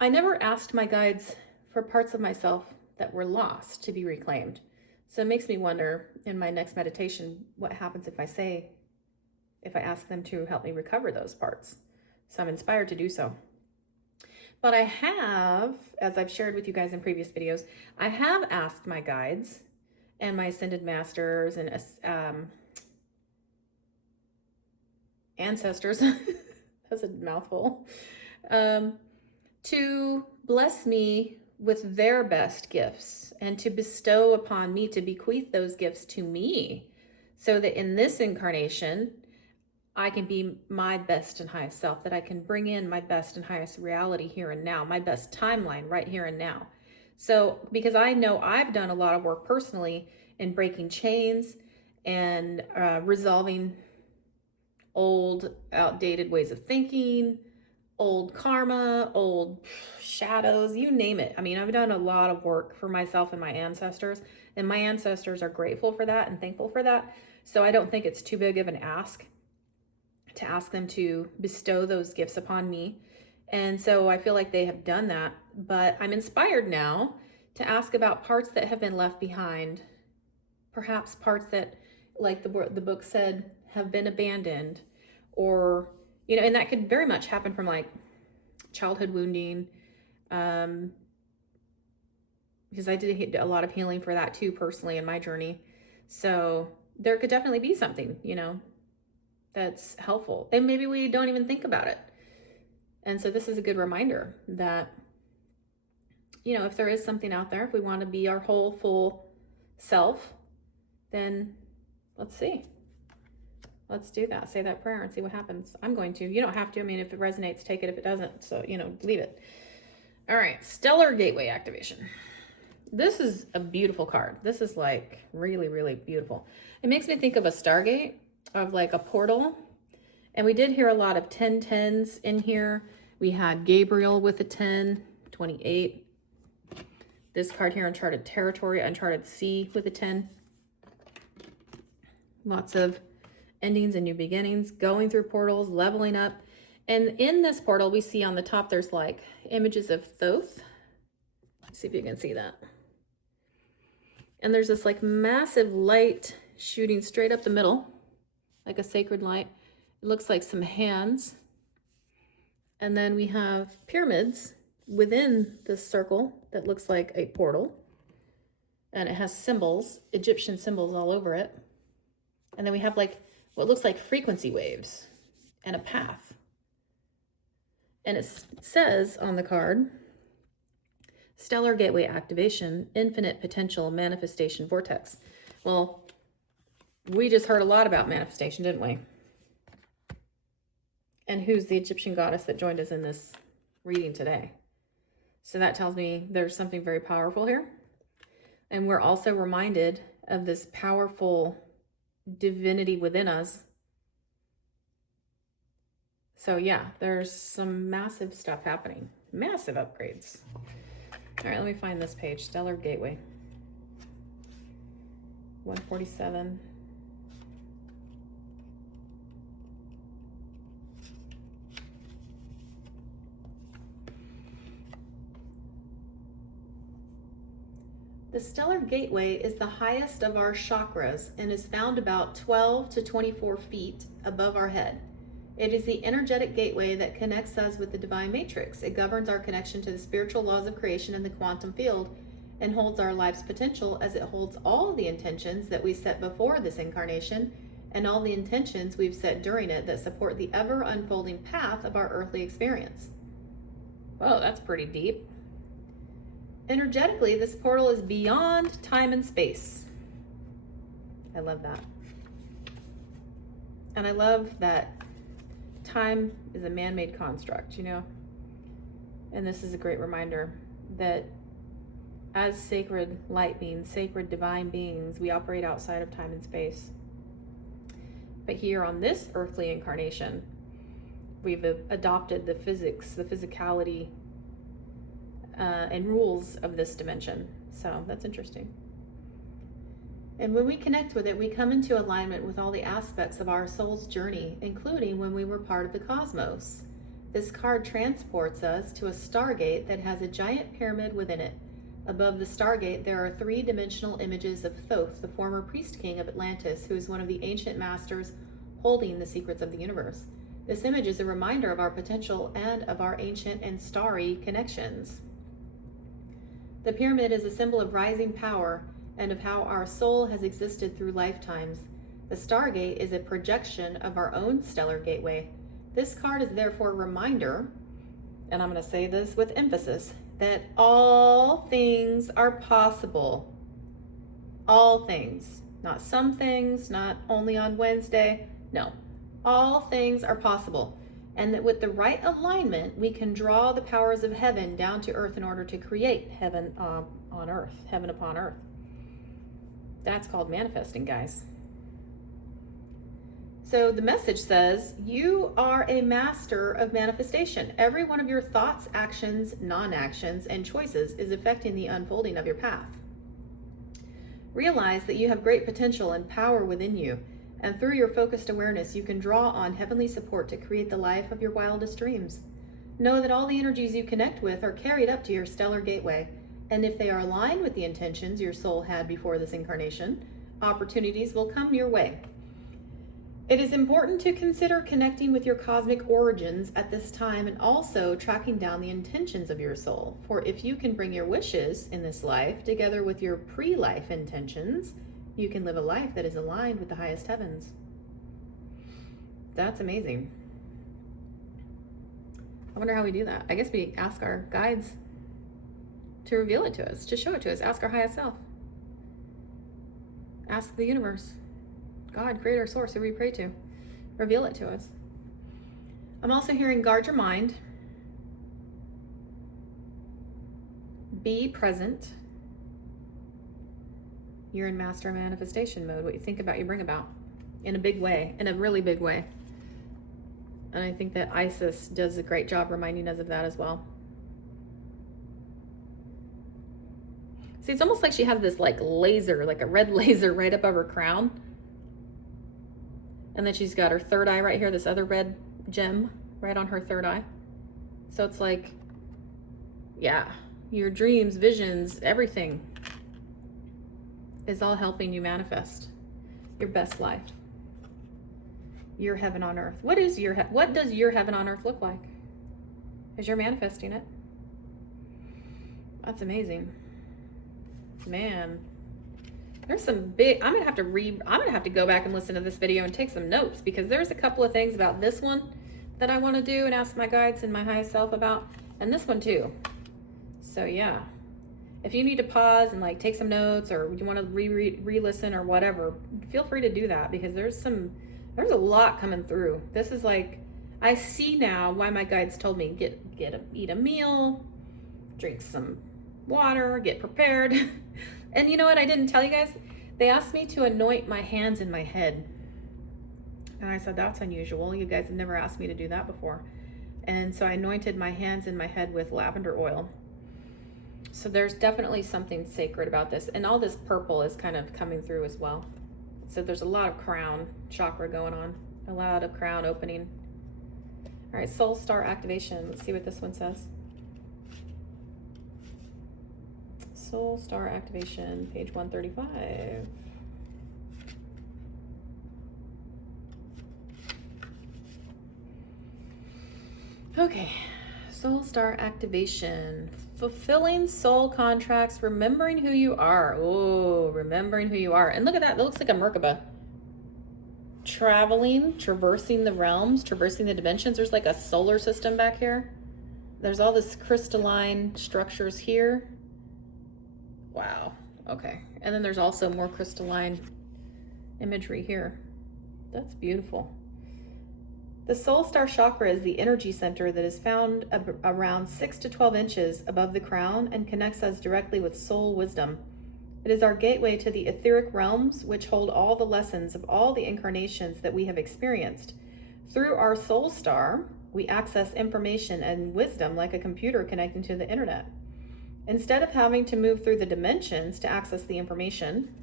never asked my guides for parts of myself that were lost to be reclaimed. So it makes me wonder in my next meditation, what happens if I say, if I ask them to help me recover those parts. So I'm inspired to do so. But I have, as I've shared with you guys in previous videos, I have asked my guides and my ascended masters and ancestors, that's a mouthful, to bless me with their best gifts and to bestow upon me, to bequeath those gifts to me, so that in this incarnation, I can be my best and highest self, that I can bring in my best and highest reality here and now, my best timeline right here and now. So, because I know I've done a lot of work personally in breaking chains and resolving old, outdated ways of thinking, old karma, old shadows, you name it. I mean, I've done a lot of work for myself and my ancestors, and my ancestors are grateful for that and thankful for that. So I don't think it's too big of an ask to ask them to bestow those gifts upon me. And so I feel like they have done that, but I'm inspired now to ask about parts that have been left behind, perhaps parts that, like the book said, have been abandoned, or, you know, and that could very much happen from like childhood wounding, because I did a lot of healing for that too, personally, in my journey. So there could definitely be something, you know, that's helpful, and maybe we don't even think about it. And so this is a good reminder that, you know, if there is something out there, if we want to be our whole full self, then let's see. Let's do that. Say that prayer and see what happens. I'm going to. You don't have to. I mean, if it resonates, take it. If it doesn't, so, you know, leave it. All right. Stellar Gateway Activation. This is a beautiful card. This is like really, really beautiful. It makes me think of a Stargate, of like a portal. And we did hear a lot of 1010s in here. We had Gabriel with a 10, 28. This card here, Uncharted Territory, Uncharted Sea with a 10. Lots of endings and new beginnings, going through portals, leveling up. And in this portal, we see on the top, there's like images of Thoth. Let's see if you can see that. And there's this like massive light shooting straight up the middle, like a sacred light. It looks like some hands. And then we have pyramids within this circle that looks like a portal. And it has symbols, Egyptian symbols all over it. And then we have like what looks like frequency waves and a path. And it says on the card, Stellar Gateway Activation, Infinite Potential Manifestation Vortex. Well, we just heard a lot about manifestation, didn't we? And who's the Egyptian goddess that joined us in this reading today? So that tells me there's something very powerful here. And we're also reminded of this powerful divinity within us. So yeah, there's some massive stuff happening. Massive upgrades. All right, let me find this page. Stellar Gateway. 147. The Stellar Gateway is the highest of our chakras and is found about 12 to 24 feet above our head. It is the energetic gateway that connects us with the divine matrix. It governs our connection to the spiritual laws of creation in the quantum field and holds our life's potential, as it holds all the intentions that we set before this incarnation and all the intentions we've set during it that support the ever unfolding path of our earthly experience. Whoa, that's pretty deep. Energetically, this portal is beyond time and space. I love that. And I love that time is a man-made construct, you know? And this is a great reminder that as sacred light beings, sacred divine beings, we operate outside of time and space. But here on this earthly incarnation, we've adopted the physics, the physicality, and rules of this dimension. So that's interesting. And when we connect with it, we come into alignment with all the aspects of our soul's journey, including when we were part of the cosmos. This card transports us to a stargate that has a giant pyramid within it. Above the stargate, there are three-dimensional images of Thoth, the former priest king of Atlantis, who is one of the ancient masters holding the secrets of the universe. This image is a reminder of our potential and of our ancient and starry connections. The pyramid is a symbol of rising power and of how our soul has existed through lifetimes. The Stargate is a projection of our own stellar gateway. This card is therefore a reminder, and I'm going to say this with emphasis, that all things are possible. All things. Not some things, not only on Wednesday. No, all things are possible. And that with the right alignment, we can draw the powers of heaven down to earth in order to create heaven on earth, heaven upon earth. That's called manifesting, guys. So the message says, you are a master of manifestation. Every one of your thoughts, actions, non-actions, and choices is affecting the unfolding of your path. Realize that you have great potential and power within you, and through your focused awareness, you can draw on heavenly support to create the life of your wildest dreams. Know that all the energies you connect with are carried up to your stellar gateway, and if they are aligned with the intentions your soul had before this incarnation, opportunities will come your way. It is important to consider connecting with your cosmic origins at this time and also tracking down the intentions of your soul. For if you can bring your wishes in this life together with your pre-life intentions, you can live a life that is aligned with the highest heavens. That's amazing. I wonder how we do that. I guess we ask our guides to reveal it to us, to show it to us. Ask our highest self. Ask the universe. God, creator, source, who we pray to. Reveal it to us. I'm also hearing guard your mind. Be present. You're in master manifestation mode. What you think about, you bring about. In a big way, in a really big way. And I think that Isis does a great job reminding us of that as well. See, it's almost like she has this like laser, like a red laser right above her crown. And then she's got her third eye right here, this other red gem right on her third eye. So it's like, yeah, your dreams, visions, everything is all helping you manifest your best life, your heaven on earth. What does your heaven on earth look like as you're manifesting it? That's amazing, man. There's some big, I'm gonna have to go back and listen to this video and take some notes, because there's a couple of things about this one that I want to do and ask my guides and my highest self about, and this one too. So yeah, if you need to pause and like take some notes, or you want to re-listen or whatever, feel free to do that, because there's a lot coming through. This is like, I see now why my guides told me eat a meal, drink some water, get prepared. And you know what I didn't tell you guys? They asked me to anoint my hands and my head. And I said, that's unusual. You guys have never asked me to do that before. And so I anointed my hands and my head with lavender oil. So there's definitely something sacred about this. And all this purple is kind of coming through as well. So there's a lot of crown chakra going on. A lot of crown opening. All right, soul star activation. Let's see what this one says. Soul star activation, page 135. Okay, soul star activation. Fulfilling soul contracts, remembering who you are. Oh, remembering who you are. And look at that, that looks like a Merkaba. Traveling, traversing the realms, traversing the dimensions. There's like a solar system back here. There's all this crystalline structures here. Wow. Okay. And then there's also more crystalline imagery here. That's beautiful. The soul star chakra is the energy center that is found around 6 to 12 inches above the crown and connects us directly with soul wisdom. It is our gateway to the etheric realms, which hold all the lessons of all the incarnations that we have experienced. Through our soul star, we access information and wisdom like a computer connecting to the internet. Instead of having to move through the dimensions to access the information,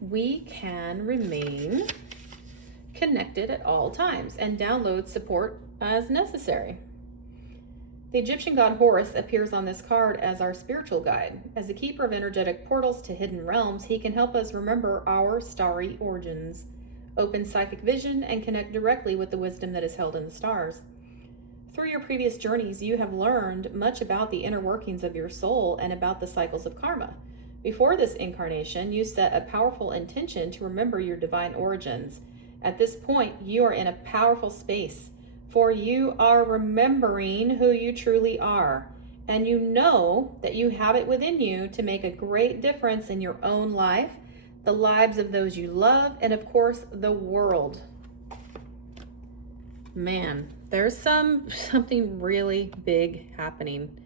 we can remain connected at all times and download support as necessary. The Egyptian god Horus appears on this card as our spiritual guide. As the keeper of energetic portals to hidden realms, he can help us remember our starry origins. open psychic vision, and connect directly with the wisdom that is held in the stars. Through your previous journeys, you have learned much about the inner workings of your soul and about the cycles of karma. Before this incarnation, you set a powerful intention to remember your divine origins. At this point, you are in a powerful space, for you are remembering who you truly are, and you know that you have it within you to make a great difference in your own life, the lives of those you love, and of course, the world. Man, there's something really big happening.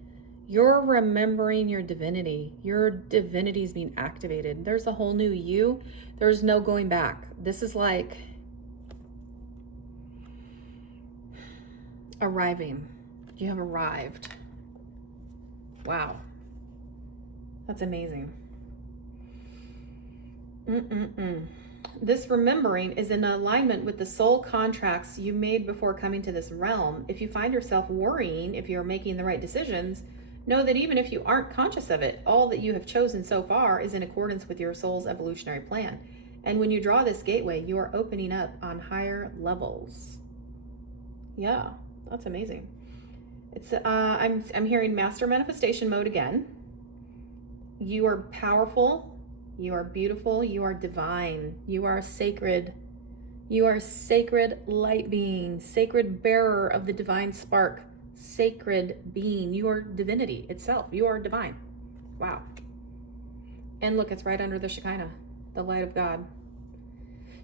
You're remembering your divinity. Your divinity is being activated. There's a whole new you. There's no going back. This is like arriving. You have arrived. Wow. That's amazing. This remembering is in alignment with the soul contracts you made before coming to this realm. If you find yourself worrying if you're making the right decisions, know that even if you aren't conscious of it, all that you have chosen so far is in accordance with your soul's evolutionary plan. And when you draw this gateway, you are opening up on higher levels. Yeah, that's amazing. It's I'm hearing master manifestation mode again. You are powerful. You are beautiful. You are divine. You are sacred. You are a sacred light being, sacred bearer of the divine spark, sacred being. You are divinity itself. You are divine. Wow. And look, it's right under the Shekinah, the light of God.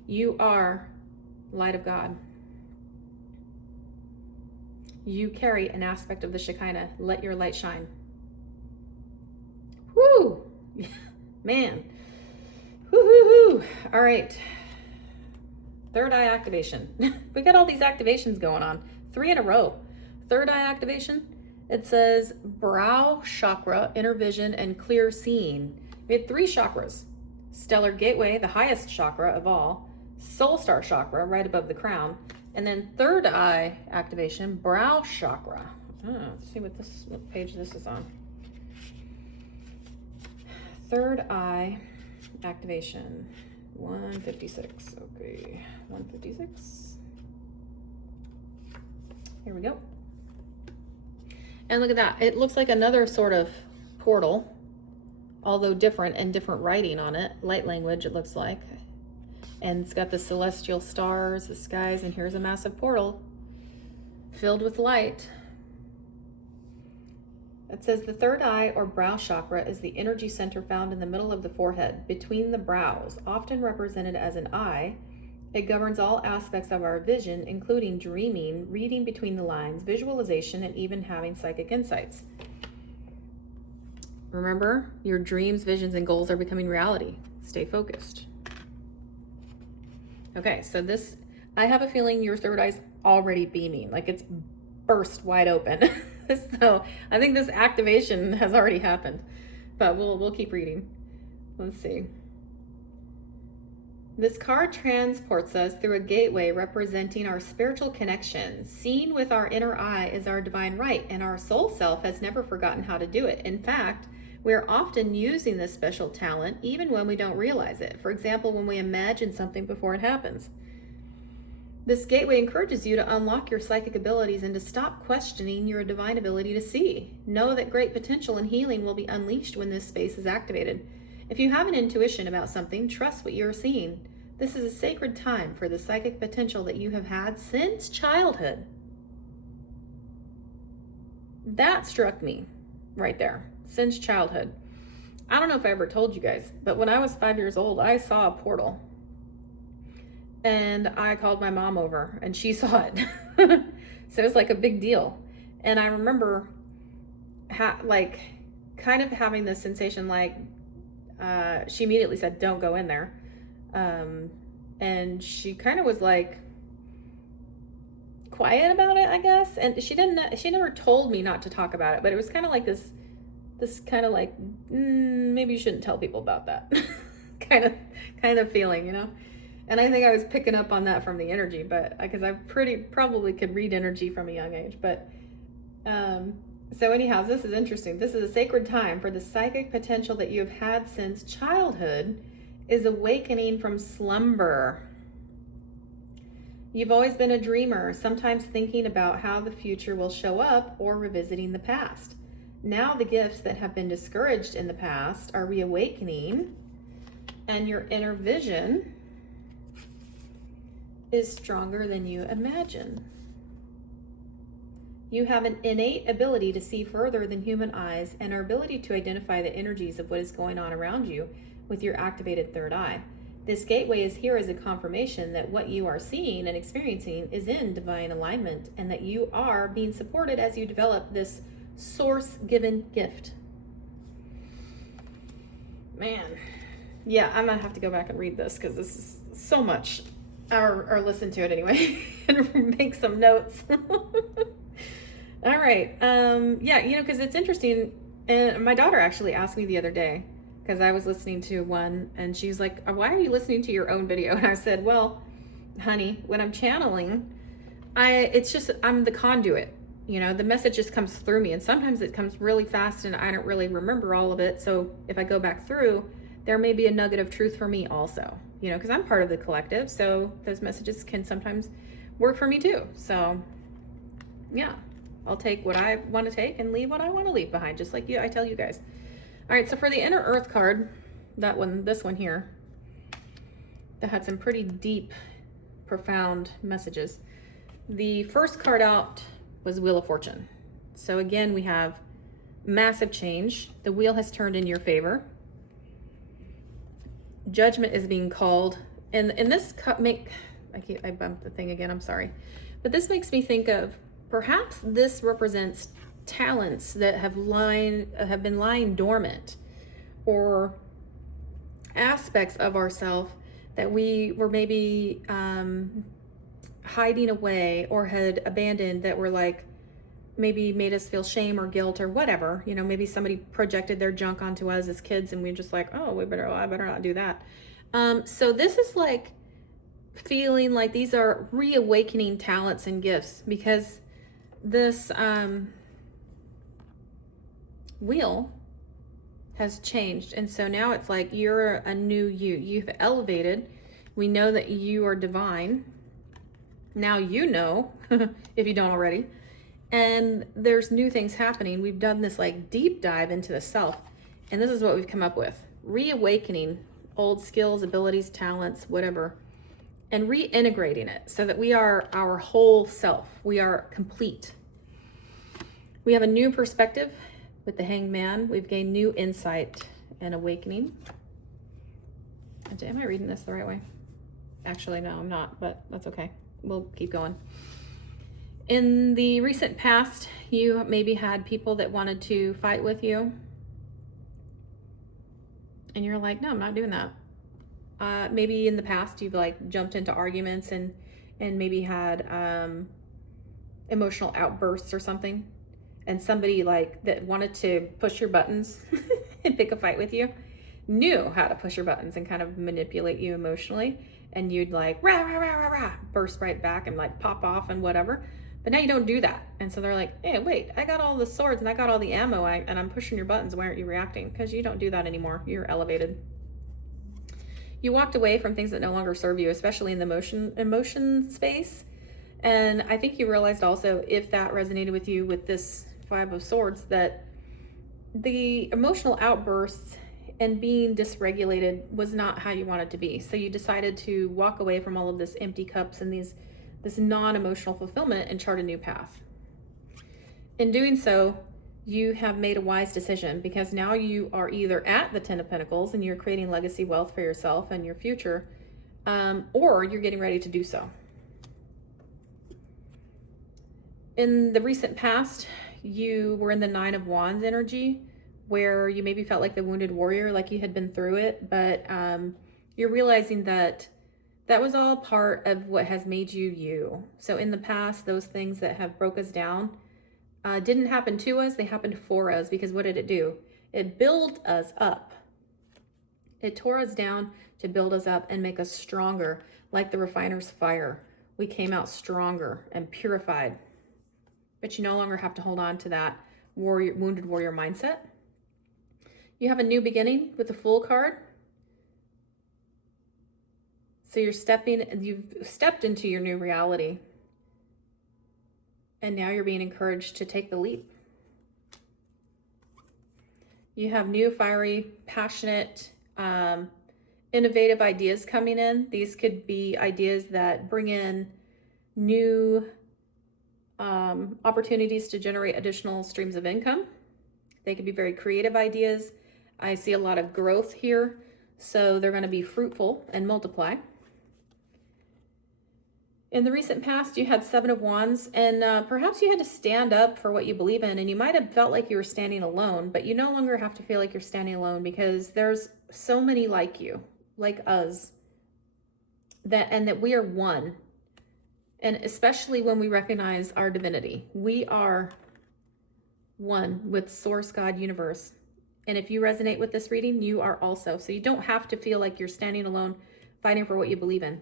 You are light of God. You carry an aspect of the Shekinah. Let your light shine. Whoo! Man. Woo-hoo-hoo. All right. Third eye activation. We got all these activations going on. 3 in a row. Third eye activation. It says brow chakra, inner vision, and clear seeing. We had 3 chakras. Stellar gateway, the highest chakra of all. Soul star chakra, right above the crown. And then third eye activation, brow chakra. Let's see what page this is on. Third eye activation, 156. Okay, 156. Here we go. And look at that. It looks like another sort of portal, although different and different writing on it. Light language, it looks like. And it's got the celestial stars, the skies, and here's a massive portal filled with light. It says the third eye or brow chakra is the energy center found in the middle of the forehead, between the brows, often represented as an eye. It governs all aspects of our vision, including dreaming, reading between the lines, visualization, and even having psychic insights. Remember, your dreams, visions, and goals are becoming reality. Stay focused. Okay, so this, I have a feeling your third eye's already beaming, like it's burst wide open. So I think this activation has already happened, but we'll keep reading. Let's see. This card transports us through a gateway representing our spiritual connection. Seen with our inner eye is our divine right, and our soul self has never forgotten how to do it. In fact, we are often using this special talent even when we don't realize it. For example, when we imagine something before it happens. This gateway encourages you to unlock your psychic abilities and to stop questioning your divine ability to see. Know that great potential and healing will be unleashed when this space is activated. If you have an intuition about something, trust what you're seeing. This is a sacred time for the psychic potential that you have had since childhood. That struck me right there, since childhood. I don't know if I ever told you guys, but when I was 5 years old, I saw a portal. And I called my mom over and she saw it. So it was like a big deal. And I remember kind of having this sensation she immediately said, don't go in there. And she kind of was like quiet about it, I guess. And she never told me not to talk about it, but it was kind of like this kind of like, maybe you shouldn't tell people about that kind of feeling, you know? And I think I was picking up on that from the energy, but because I probably could read energy from a young age. But so anyhow, this is interesting. This is a sacred time for the psychic potential that you have had since childhood is awakening from slumber. You've always been a dreamer, sometimes thinking about how the future will show up or revisiting the past. Now the gifts that have been discouraged in the past are reawakening, and your inner vision is stronger than you imagine. You have an innate ability to see further than human eyes and our ability to identify the energies of what is going on around you with your activated third eye. This gateway is here as a confirmation that what you are seeing and experiencing is in divine alignment and that you are being supported as you develop this source-given gift. Man, yeah, I'm gonna have to go back and read this because this is so much, or listen to it anyway, and make some notes. All right, yeah, because it's interesting, and my daughter actually asked me the other day, because I was listening to one, and she's like, why are you listening to your own video? And I said, well, honey, when I'm channeling, I'm the conduit. The message just comes through me, and sometimes it comes really fast and I don't really remember all of it. So if I go back through, there may be a nugget of truth for me also, because I'm part of the collective. So those messages can sometimes work for me too. So yeah, I'll take what I want to take and leave what I want to leave behind, just like I tell you guys. All right, so for the Inner Earth card, this one here, that had some pretty deep, profound messages. The first card out was Wheel of Fortune. So again, we have massive change. The wheel has turned in your favor. Judgment is being called. And this I bumped the thing again, I'm sorry. But this makes me think of, perhaps this represents talents that have been lying dormant, or aspects of ourselves that we were maybe hiding away or had abandoned, that were like maybe made us feel shame or guilt or whatever. Maybe somebody projected their junk onto us as kids and we're just like, oh, I better not do that. So this is like feeling like these are reawakening talents and gifts, because this wheel has changed. And so now it's like you're a new you've elevated. We know that you are divine. Now if you don't already. And there's new things happening. We've done this like deep dive into the self, and this is what we've come up with: reawakening old skills, abilities, talents, whatever, and reintegrating it so that we are our whole self. We are complete. We have a new perspective with the Hanged Man. We've gained new insight and awakening. Am I reading this the right way? Actually, no, I'm not, but that's okay. We'll keep going. In the recent past, you maybe had people that wanted to fight with you, and you're like, no, I'm not doing that. Maybe in the past you've like jumped into arguments and maybe had emotional outbursts or something, and somebody like that wanted to push your buttons and pick a fight with you knew how to push your buttons and kind of manipulate you emotionally, and you'd like rah, rah, rah, rah, rah, burst right back and like pop off and whatever. But now you don't do that. And so they're like, hey, wait, I got all the swords and I got all the ammo and I'm pushing your buttons. Why aren't you reacting? Because you don't do that anymore. You're elevated. You walked away from things that no longer serve you, especially in the emotion space. And I think you realized also, if that resonated with you with this Five of Swords, that the emotional outbursts and being dysregulated was not how you wanted to be. So you decided to walk away from all of this empty cups and this non-emotional fulfillment and chart a new path. In doing so, you have made a wise decision, because now you are either at the Ten of Pentacles and you're creating legacy wealth for yourself and your future, or you're getting ready to do so. In the recent past, you were in the Nine of Wands energy, where you maybe felt like the wounded warrior, like you had been through it, but you're realizing that was all part of what has made you you. So in the past, those things that have broke us down didn't happen to us, they happened for us, because what did it do? It built us up. It tore us down to build us up and make us stronger, like the refiner's fire. We came out stronger and purified. But you no longer have to hold on to that wounded warrior mindset. You have a new beginning with the Fool card. So you've stepped into your new reality. And now you're being encouraged to take the leap. You have new, fiery, passionate, innovative ideas coming in. These could be ideas that bring in new opportunities to generate additional streams of income. They could be very creative ideas. I see a lot of growth here, so they're going to be fruitful and multiply. In the recent past, you had Seven of Wands, and perhaps you had to stand up for what you believe in, and you might have felt like you were standing alone, but you no longer have to feel like you're standing alone, because there's so many like you, like us, that we are one. And especially when we recognize our divinity, we are one with Source, God, Universe. And if you resonate with this reading, you are also. So you don't have to feel like you're standing alone fighting for what you believe in.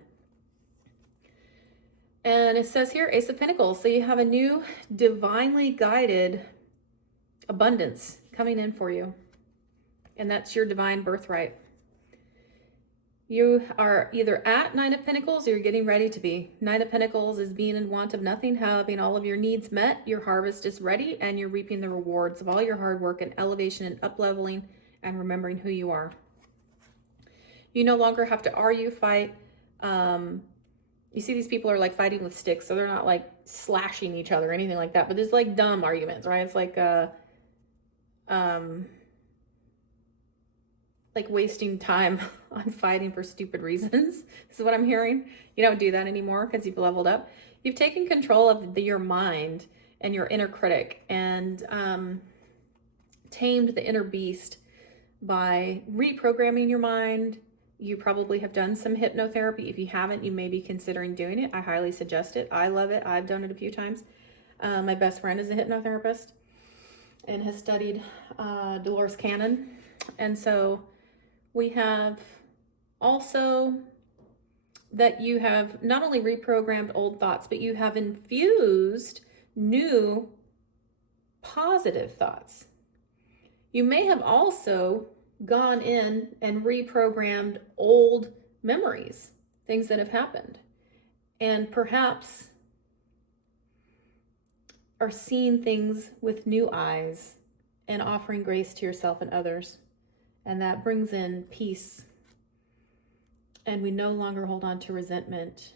And it says here, Ace of Pentacles. So you have a new divinely guided abundance coming in for you. And that's your divine birthright. You are either at Nine of Pentacles or you're getting ready to be. Nine of Pentacles is being in want of nothing, having all of your needs met. Your harvest is ready, and you're reaping the rewards of all your hard work and elevation and up-leveling and remembering who you are. You no longer have to argue, fight. You see these people are like fighting with sticks, so they're not like slashing each other or anything like that, but there's like dumb arguments, right? It's like wasting time on fighting for stupid reasons. This is what I'm hearing. You don't do that anymore because you've leveled up. You've taken control of your mind and your inner critic, and tamed the inner beast by reprogramming your mind. You probably have done some hypnotherapy. If you haven't, you may be considering doing it. I highly suggest it. I love it. I've done it a few times. My best friend is a hypnotherapist and has studied Dolores Cannon. And so we have also that you have not only reprogrammed old thoughts, but you have infused new positive thoughts. You may have also gone in and reprogrammed old memories, things that have happened, and perhaps are seeing things with new eyes and offering grace to yourself and others. And that brings in peace. And we no longer hold on to resentment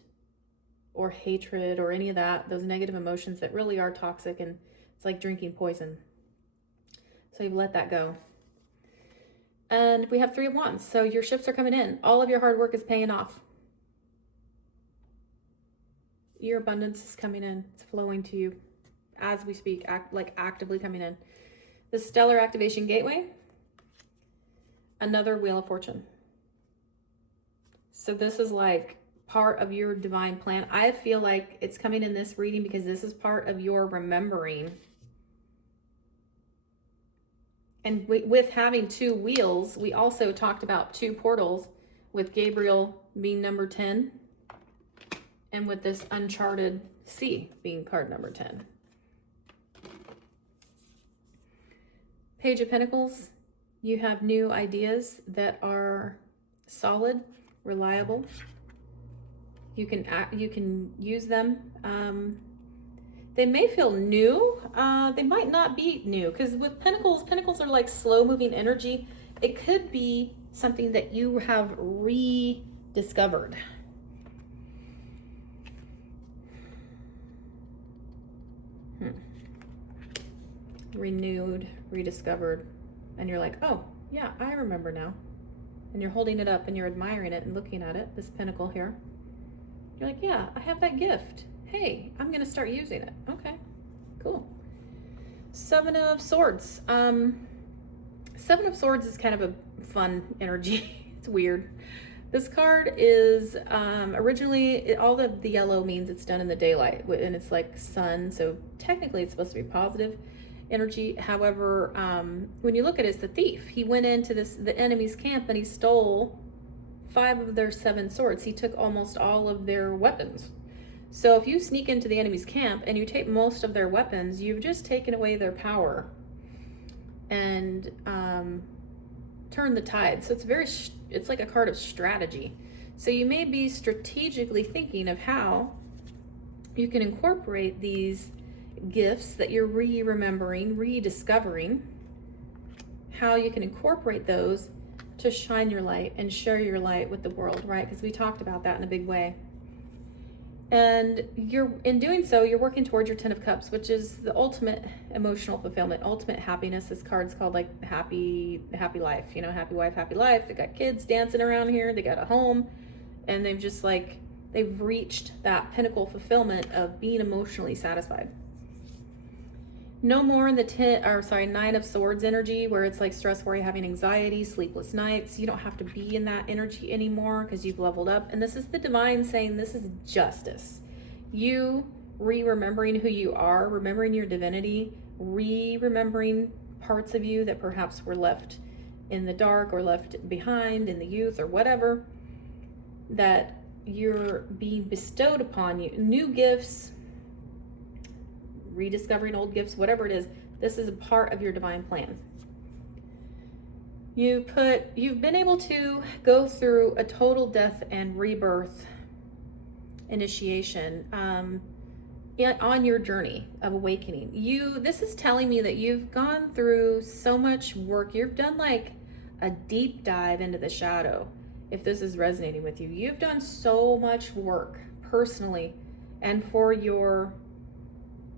or hatred or any of that, those negative emotions that really are toxic, and it's like drinking poison. So you've let that go. And we have Three of Wands. So your ships are coming in. All of your hard work is paying off. Your abundance is coming in. It's flowing to you as we speak, actively coming in. The Stellar Activation Gateway. Another Wheel of Fortune. So this is like part of your divine plan. I feel like it's coming in this reading because this is part of your remembering. And with having two wheels, we also talked about two portals, with Gabriel being number 10 and with this Uncharted Sea being card number 10. Page of Pentacles. You have new ideas that are solid, reliable. You can use them. They may feel new. They might not be new, because with Pentacles are like slow-moving energy. It could be something that you have rediscovered. Renewed, rediscovered. And you're like, oh, yeah, I remember now. And you're holding it up and you're admiring it and looking at it, this pentacle here. You're like, yeah, I have that gift. Hey, I'm going to start using it. Okay, cool. Seven of Swords. Seven of Swords is kind of a fun energy. It's weird. This card is originally, all the yellow means it's done in the daylight, and it's like sun, so technically it's supposed to be positive energy. However, when you look at it, it's the thief. He went into the enemy's camp and he stole 5 of their 7 swords. He took almost all of their weapons. So if you sneak into the enemy's camp and you take most of their weapons, you've just taken away their power and turn the tide. So it's like a card of strategy. So you may be strategically thinking of how you can incorporate these gifts that you're remembering, rediscovering, how you can incorporate those to shine your light and share your light with the world, right? Because we talked about that in a big way. And in doing so, you're working towards your 10 of Cups, which is the ultimate emotional fulfillment, ultimate happiness. This card's called like happy life, you know, happy wife, happy life. They got kids dancing around here. They got a home, and they've reached that pinnacle fulfillment of being emotionally satisfied. No more in the 9 of Swords energy where it's like stress, worry, having anxiety, sleepless nights. You don't have to be in that energy anymore because you've leveled up. And this is the divine saying this is justice. You remembering who you are, remembering your divinity, remembering parts of you that perhaps were left in the dark or left behind in the youth or whatever, that you're being bestowed upon you. New gifts, rediscovering old gifts, whatever it is, this is a part of your divine plan. You've been able to go through a total death and rebirth initiation on your journey of awakening. This is telling me that you've gone through so much work. You've done like a deep dive into the shadow. If this is resonating with you, you've done so much work personally and for your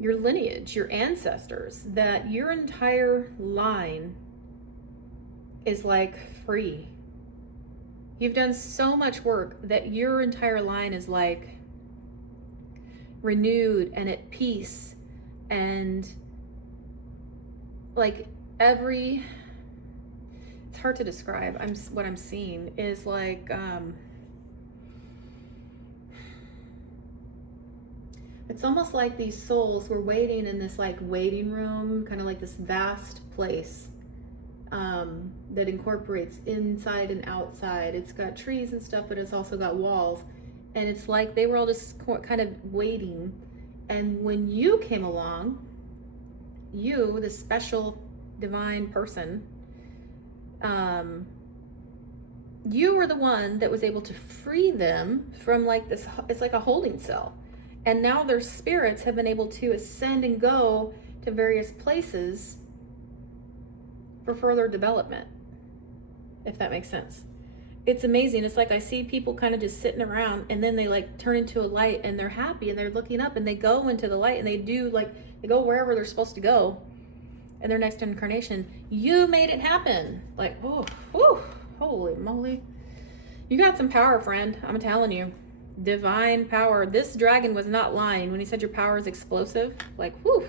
lineage, your ancestors, that your entire line is like free. You've done so much work that your entire line is like renewed and at peace, and like it's hard to describe. What I'm seeing is like it's almost like these souls were waiting in this like waiting room, kind of like this vast place that incorporates inside and outside. It's got trees and stuff, but it's also got walls. And it's like they were all just kind of waiting. And when you came along, you, this special divine person, you were the one that was able to free them from like this, it's like a holding cell. And now their spirits have been able to ascend and go to various places for further development, if that makes sense. It's amazing. It's like I see people kind of just sitting around, and then they like turn into a light, and they're happy, and they're looking up, and they go into the light, and they go wherever they're supposed to go in their next incarnation. You made it happen. Like, oh, whew, holy moly. You got some power, friend. I'm telling you. Divine power. This dragon was not lying when he said your power is explosive. Like, whew.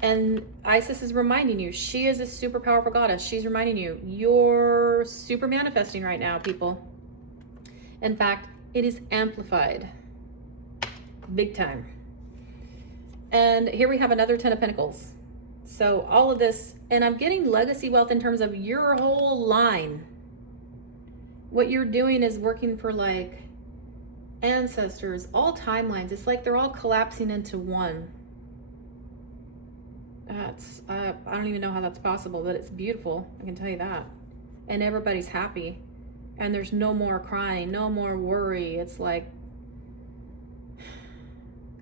And Isis is reminding you, she is a super powerful goddess. She's reminding you, you're super manifesting right now, people. In fact, it is amplified. Big time. And here we have another 10 of Pentacles. So all of this, and I'm getting legacy wealth in terms of your whole line. What you're doing is working for like ancestors, all timelines. It's like they're all collapsing into one. I don't even know how that's possible, but it's beautiful. I can tell you that. And everybody's happy. And there's no more crying, no more worry. It's like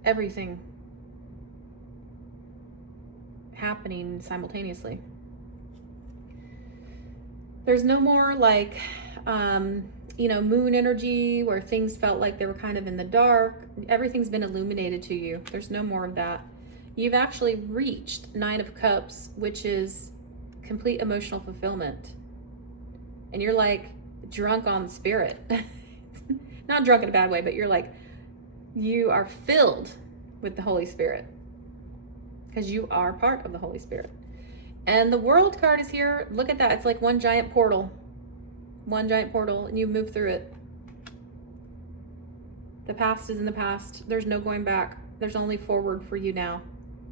everything happening simultaneously. There's no more like, moon energy where things felt like they were kind of in the dark. Everything's been illuminated to you. There's no more of that. You've actually reached 9 of Cups, which is complete emotional fulfillment. And you're like drunk on spirit. Not drunk in a bad way, but you're like, you are filled with the Holy Spirit. Because you are part of the Holy Spirit. And the World card is here. Look at that. It's like one giant portal. One giant portal, and you move through it. The past is in the past. There's no going back. There's only forward for you now.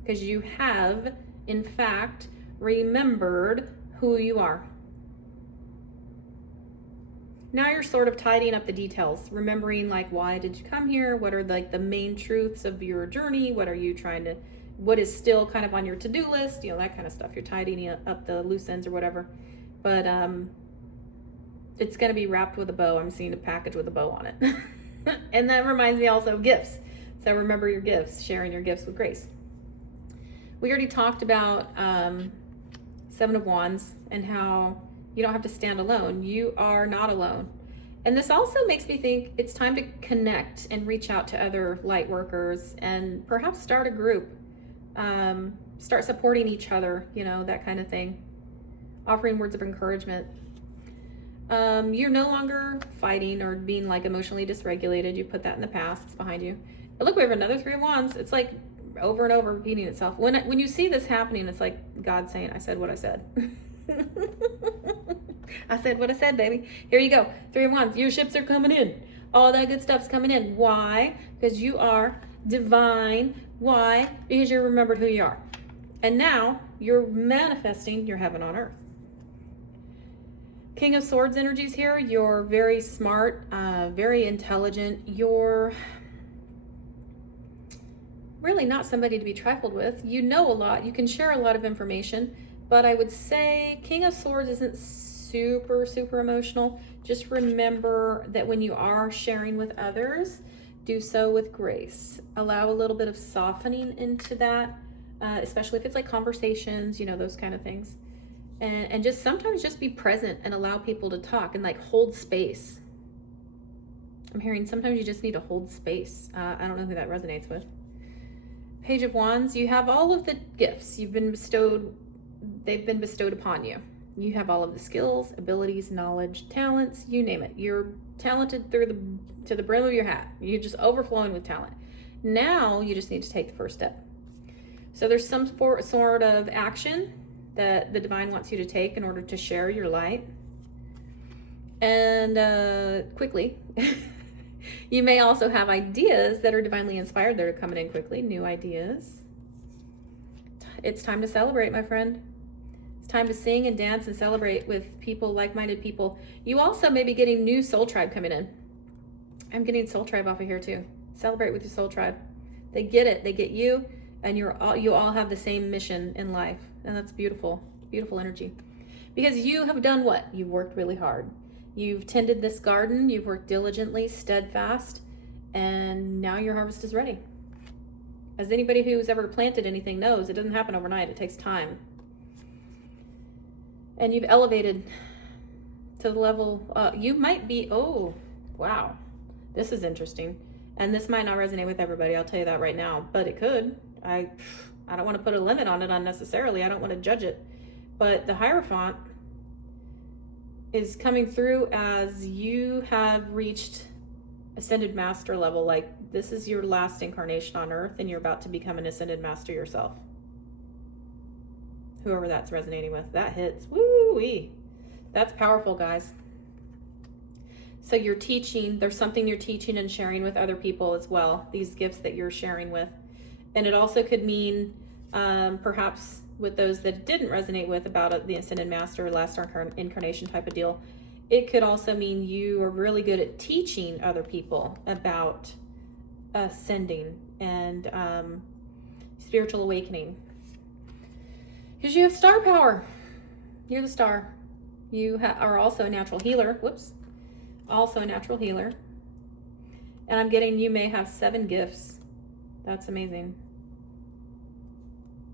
Because you have, in fact, remembered who you are. Now you're sort of tidying up the details, remembering like, why did you come here? What are like the main truths of your journey? What is still kind of on your to-do list? That kind of stuff. You're tidying up the loose ends or whatever. But It's going to be wrapped with a bow. I'm seeing a package with a bow on it. And that reminds me also of gifts. So remember your gifts, sharing your gifts with grace. We already talked about Seven of Wands and how you don't have to stand alone. You are not alone. And this also makes me think it's time to connect and reach out to other light workers and perhaps start a group. Start supporting each other, that kind of thing. Offering words of encouragement. You're no longer fighting or being like emotionally dysregulated. You put that in the past. It's behind you. But look, we have another Three of Wands. It's like over and over repeating itself. When you see this happening, it's like God saying, I said what I said. I said what I said, baby. Here you go. Three of Wands. Your ships are coming in. All that good stuff's coming in. Why? Because you are divine. Why? Because you remembered who you are. And now you're manifesting your heaven on earth. King of Swords energies here. You're very smart, very intelligent. You're really not somebody to be trifled with. You know a lot. You can share a lot of information. But I would say King of Swords isn't super, super emotional. Just remember that when you are sharing with others, do so with grace. Allow a little bit of softening into that, especially if it's like conversations, those kind of things. And just sometimes just be present and allow people to talk and like hold space. I'm hearing sometimes you just need to hold space. I don't know who that resonates with. Page of Wands, you have all of the gifts they've been bestowed upon you. You have all of the skills, abilities, knowledge, talents, you name it. You're talented to the brim of your hat. You're just overflowing with talent. Now you just need to take the first step. So there's some sort of action that the divine wants you to take in order to share your light. And quickly. You may also have ideas that are divinely inspired that are coming in quickly, new ideas. It's time to celebrate, my friend. It's time to sing and dance and celebrate with people, like-minded people. You also may be getting new soul tribe coming in. I'm getting soul tribe off of here too. Celebrate with your soul tribe. They get it. They get you, and you all have the same mission in life. And that's beautiful, beautiful energy. Because you have done what? You've worked really hard. You've tended this garden, you've worked diligently, steadfast, and now your harvest is ready. As anybody who's ever planted anything knows, it doesn't happen overnight, it takes time. And you've elevated to the level, you might be, oh, wow, this is interesting. And this might not resonate with everybody, I'll tell you that right now, but it could. I don't want to put a limit on it unnecessarily, I don't want to judge it. But the Hierophant is coming through as you have reached ascended master level. Like this is your last incarnation on earth and you're about to become an ascended master yourself. Whoever that's resonating with, that hits. Woo-wee. That's powerful, guys. So you're teaching, there's something you're teaching and sharing with other people as well, these gifts that you're sharing with. And it also could mean perhaps with those that didn't resonate with about the ascended master, last incarnation type of deal, it could also mean you are really good at teaching other people about ascending and spiritual awakening. Because you have star power. You're the star. You are also a natural healer. Whoops. Also a natural healer. And I'm getting you may have 7 gifts. That's amazing.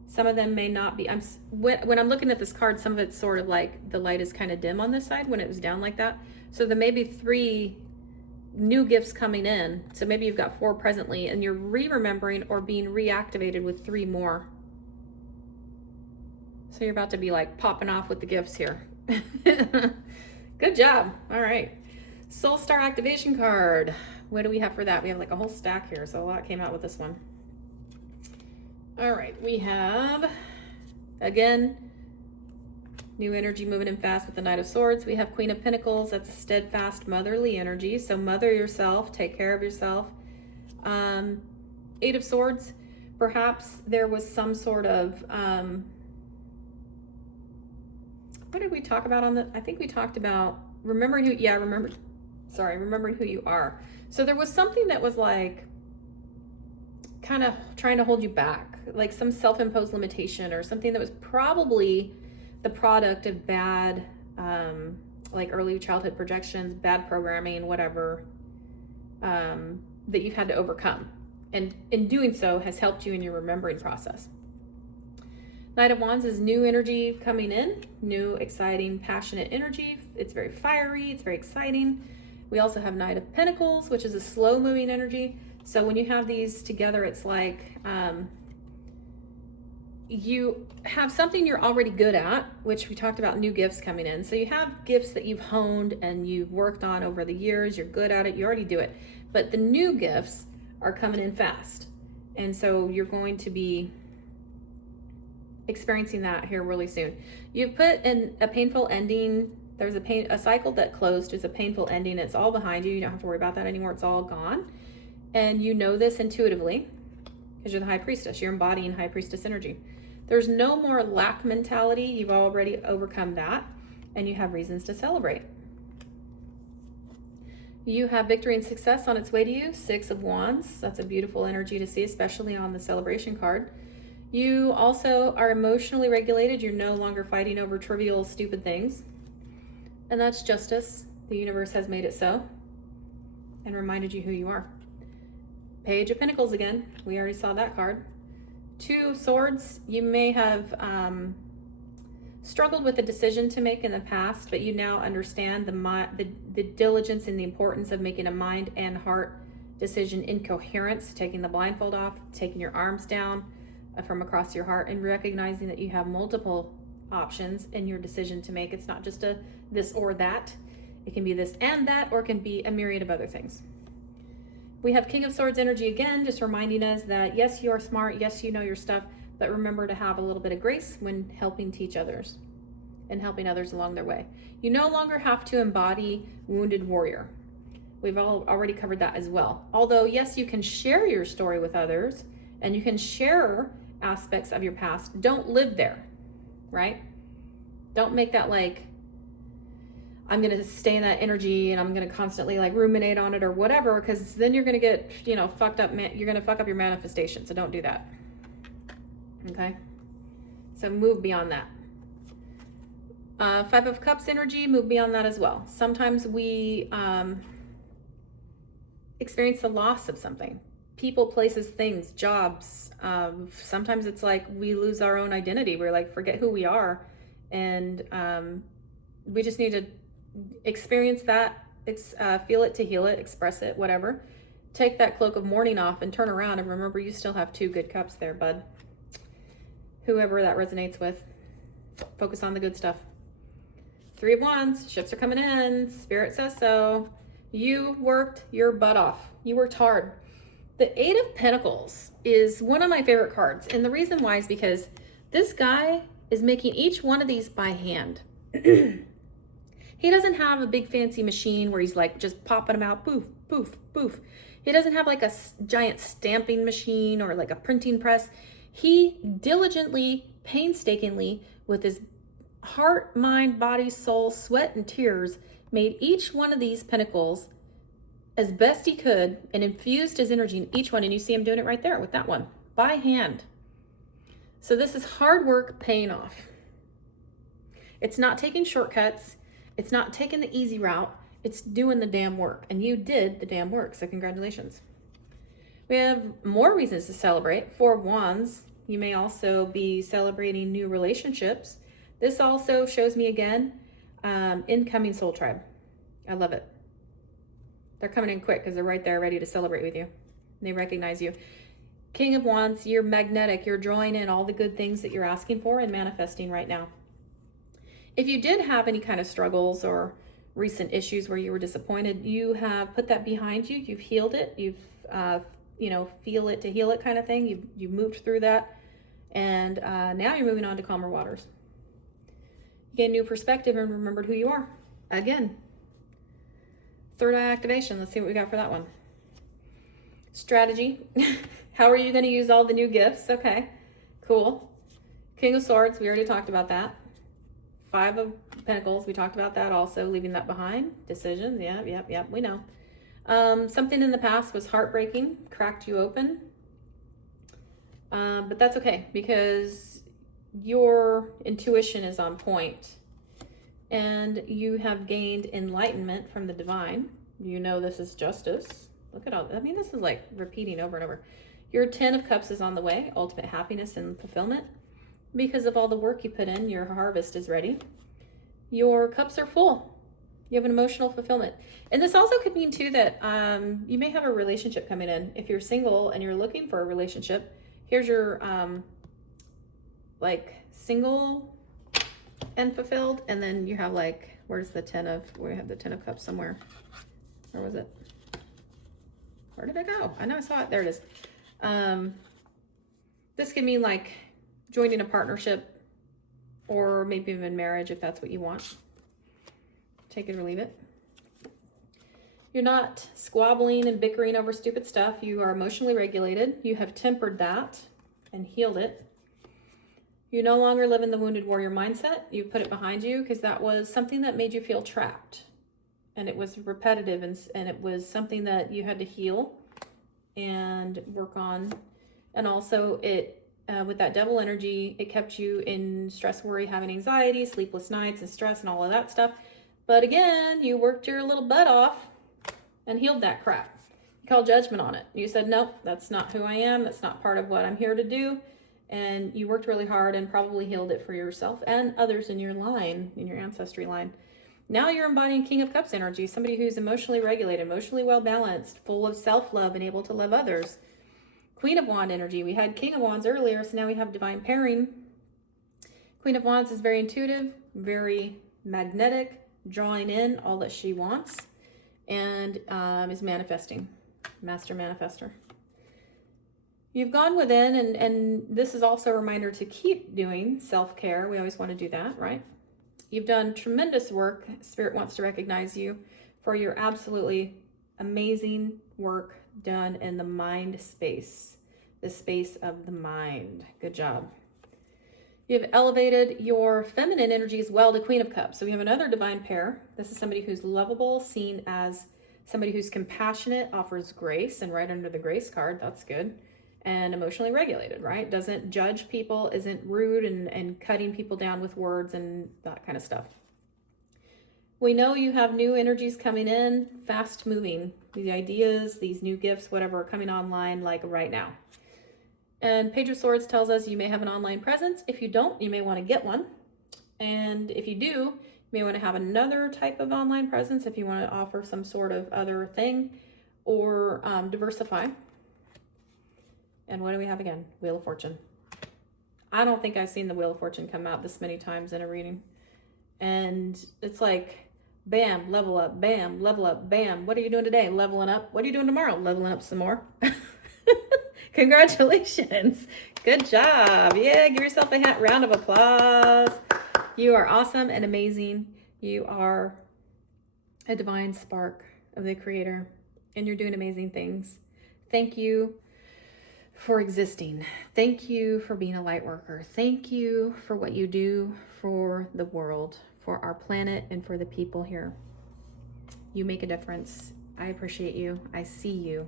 Some of them may not be. When I'm looking at this card, some of it's sort of like the light is kind of dim on this side when it was down like that. So there may be 3 new gifts coming in. So maybe you've got 4 presently and you're remembering or being reactivated with 3 more. So you're about to be like popping off with the gifts here. Good job. All right. Soul Star activation card. What do we have for that? We have like a whole stack here. So a lot came out with this one. All right, we have, again, new energy moving in fast with the Knight of Swords. We have Queen of Pentacles. That's a steadfast motherly energy. So mother yourself, take care of yourself. 8 of Swords. Perhaps there was some sort of, what did we talk about on the, I think we talked about remembering who you are. So there was something that was like, kind of trying to hold you back, like some self-imposed limitation or something that was probably the product of bad like early childhood projections, bad programming, whatever, that you've had to overcome. And in doing so has helped you in your remembering process. Knight of Wands is new energy coming in, new, exciting, passionate energy. It's very fiery, it's very exciting. We also have Knight of Pentacles, which is a slow moving energy. So when you have these together, it's like you have something you're already good at, which we talked about new gifts coming in. So you have gifts that you've honed and you've worked on over the years. You're good at it. You already do it. But the new gifts are coming in fast. And so you're going to be experiencing that here really soon. You've put in a painful ending. There's a cycle that closed. It's a painful ending. It's all behind you. You don't have to worry about that anymore. It's all gone. And you know this intuitively because you're the High Priestess. You're embodying High Priestess energy. There's no more lack mentality. You've already overcome that, and you have reasons to celebrate. You have victory and success on its way to you. 6 of Wands. That's a beautiful energy to see, especially on the celebration card. You also are emotionally regulated. You're no longer fighting over trivial, stupid things. And that's justice. The universe has made it so and reminded you who you are. Page of Pentacles again. We already saw that card. 2 of Swords. You may have struggled with a decision to make in the past, but you now understand the diligence and the importance of making a mind and heart decision in coherence, taking the blindfold off, taking your arms down from across your heart, and recognizing that you have multiple options in your decision to make. It's not just a this or that. It can be this and that, or it can be a myriad of other things. We have King of Swords energy again, just reminding us that yes, you are smart, yes, you know your stuff, but remember to have a little bit of grace when helping teach others and helping others along their way. You no longer have to embody wounded warrior. We've already covered that as well. Although, yes, you can share your story with others and you can share aspects of your past. Don't live there, right? Don't make that like, I'm going to stay in that energy and I'm going to constantly like ruminate on it or whatever, because then you're going to get, fucked up. You're going to fuck up your manifestation. So don't do that. Okay. So move beyond that. 5 of Cups energy, move beyond that as well. Sometimes we experience the loss of something. People, places, things, jobs. Sometimes it's like we lose our own identity. We're like, forget who we are. And we just need to experience that, feel it to heal it, express it, whatever. Take that cloak of mourning off and turn around and remember you still have 2 good cups there, bud. Whoever that resonates with, focus on the good stuff. 3 of Wands, shifts are coming in. Spirit says so. You worked your butt off. You worked hard. The 8 of Pentacles is one of my favorite cards. And the reason why is because this guy is making each one of these by hand. He doesn't have a big fancy machine where he's like just popping them out, poof, poof, poof. He doesn't have like a giant stamping machine or like a printing press. He diligently, painstakingly, with his heart, mind, body, soul, sweat, and tears, made each one of these pentacles as best he could and infused his energy in each one. And you see him doing it right there with that one, by hand. So this is hard work paying off. It's not taking shortcuts. It's not taking the easy route. It's doing the damn work. And you did the damn work. So congratulations. We have more reasons to celebrate. 4 of Wands. You may also be celebrating new relationships. This also shows me again, incoming soul tribe. I love it. They're coming in quick because they're right there ready to celebrate with you. They recognize you. King of Wands, you're magnetic. You're drawing in all the good things that you're asking for and manifesting right now. If you did have any kind of struggles or recent issues where you were disappointed, you have put that behind you. You've healed it. You've, feel it to heal it kind of thing. You've moved through that. And now you're moving on to calmer waters. You get a new perspective and remembered who you are. Again. Third eye activation. Let's see what we got for that one. Strategy. How are you going to use all the new gifts? Okay, cool. King of Swords. We already talked about that. 5 of Pentacles. We talked about that also. Leaving that behind. Decisions. Yep. We know. Something in the past was heartbreaking. Cracked you open. But that's okay because your intuition is on point. and you have gained enlightenment from the divine. You know this is justice. Look at all, I mean, this is like repeating over and over. Your 10 of Cups is on the way, ultimate happiness and fulfillment. Because of all the work you put in, your harvest is ready. Your cups are full. You have an emotional fulfillment. And this also could mean too that you may have a relationship coming in. If you're single and you're looking for a relationship, here's your like single and fulfilled. And then you have like, where's the 10 of, we have the 10 of Cups somewhere. Where was it? Where did it go? I know I saw it. There it is. This could mean like joining a partnership or maybe even marriage if that's what you want. Take it or leave it. You're not squabbling and bickering over stupid stuff. You are emotionally regulated. You have tempered that and healed it. You no longer live in the wounded warrior mindset. You put it behind you because that was something that made you feel trapped. And it was repetitive and it was something that you had to heal and work on. And also it, with that devil energy, it kept you in stress, worry, having anxiety, sleepless nights and stress and all of that stuff. But again, you worked your little butt off and healed that crap. You called judgment on it. You said, nope, that's not who I am. That's not part of what I'm here to do. And you worked really hard and probably healed it for yourself and others in your line, in your ancestry line. Now you're embodying King of Cups energy, somebody who's emotionally regulated, emotionally well-balanced, full of self-love and able to love others. Queen of Wands energy. We had King of Wands earlier, so now we have divine pairing. Queen of Wands is very intuitive, very magnetic, drawing in all that she wants, and is manifesting. Master manifester. You've gone within, and this is also a reminder to keep doing self-care. We always want to do that, right? You've done tremendous work. Spirit wants to recognize you for your absolutely amazing work done in the mind space, the space of the mind. Good job. You've elevated your feminine energy as well to Queen of Cups. So we have another divine pair. This is somebody who's lovable, seen as somebody who's compassionate, offers grace, and right under the grace card, that's good. And emotionally regulated, right? Doesn't judge people, isn't rude and cutting people down with words and that kind of stuff. We know you have new energies coming in, fast moving. These ideas, these new gifts, whatever, are coming online like right now. And Page of Swords tells us you may have an online presence. If you don't, you may want to get one. And if you do, you may want to have another type of online presence if you want to offer some sort of other thing or diversify. And what do we have again? Wheel of Fortune. I don't think I've seen the Wheel of Fortune come out this many times in a reading. And it's like, bam, level up, bam, level up, bam. What are you doing today? Leveling up. What are you doing tomorrow? Leveling up some more. Congratulations. Good job. Yeah, give yourself a round of applause. You are awesome and amazing. You are a divine spark of the Creator, and you're doing amazing things. Thank you for existing. Thank you for being a light worker. Thank you for what you do for the world, for our planet, and for the people here. You make a difference. I appreciate you. I see you.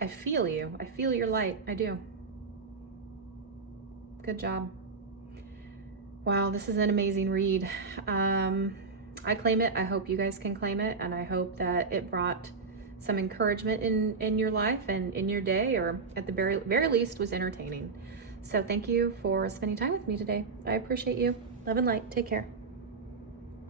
I feel you. I feel your light. I do. Good job. Wow, this is an amazing read. I claim it. I hope you guys can claim it, and I hope that it brought some encouragement in your life and in your day, or at the very least was entertaining. So thank you for spending time with me today. I appreciate you. Love and light. Take care.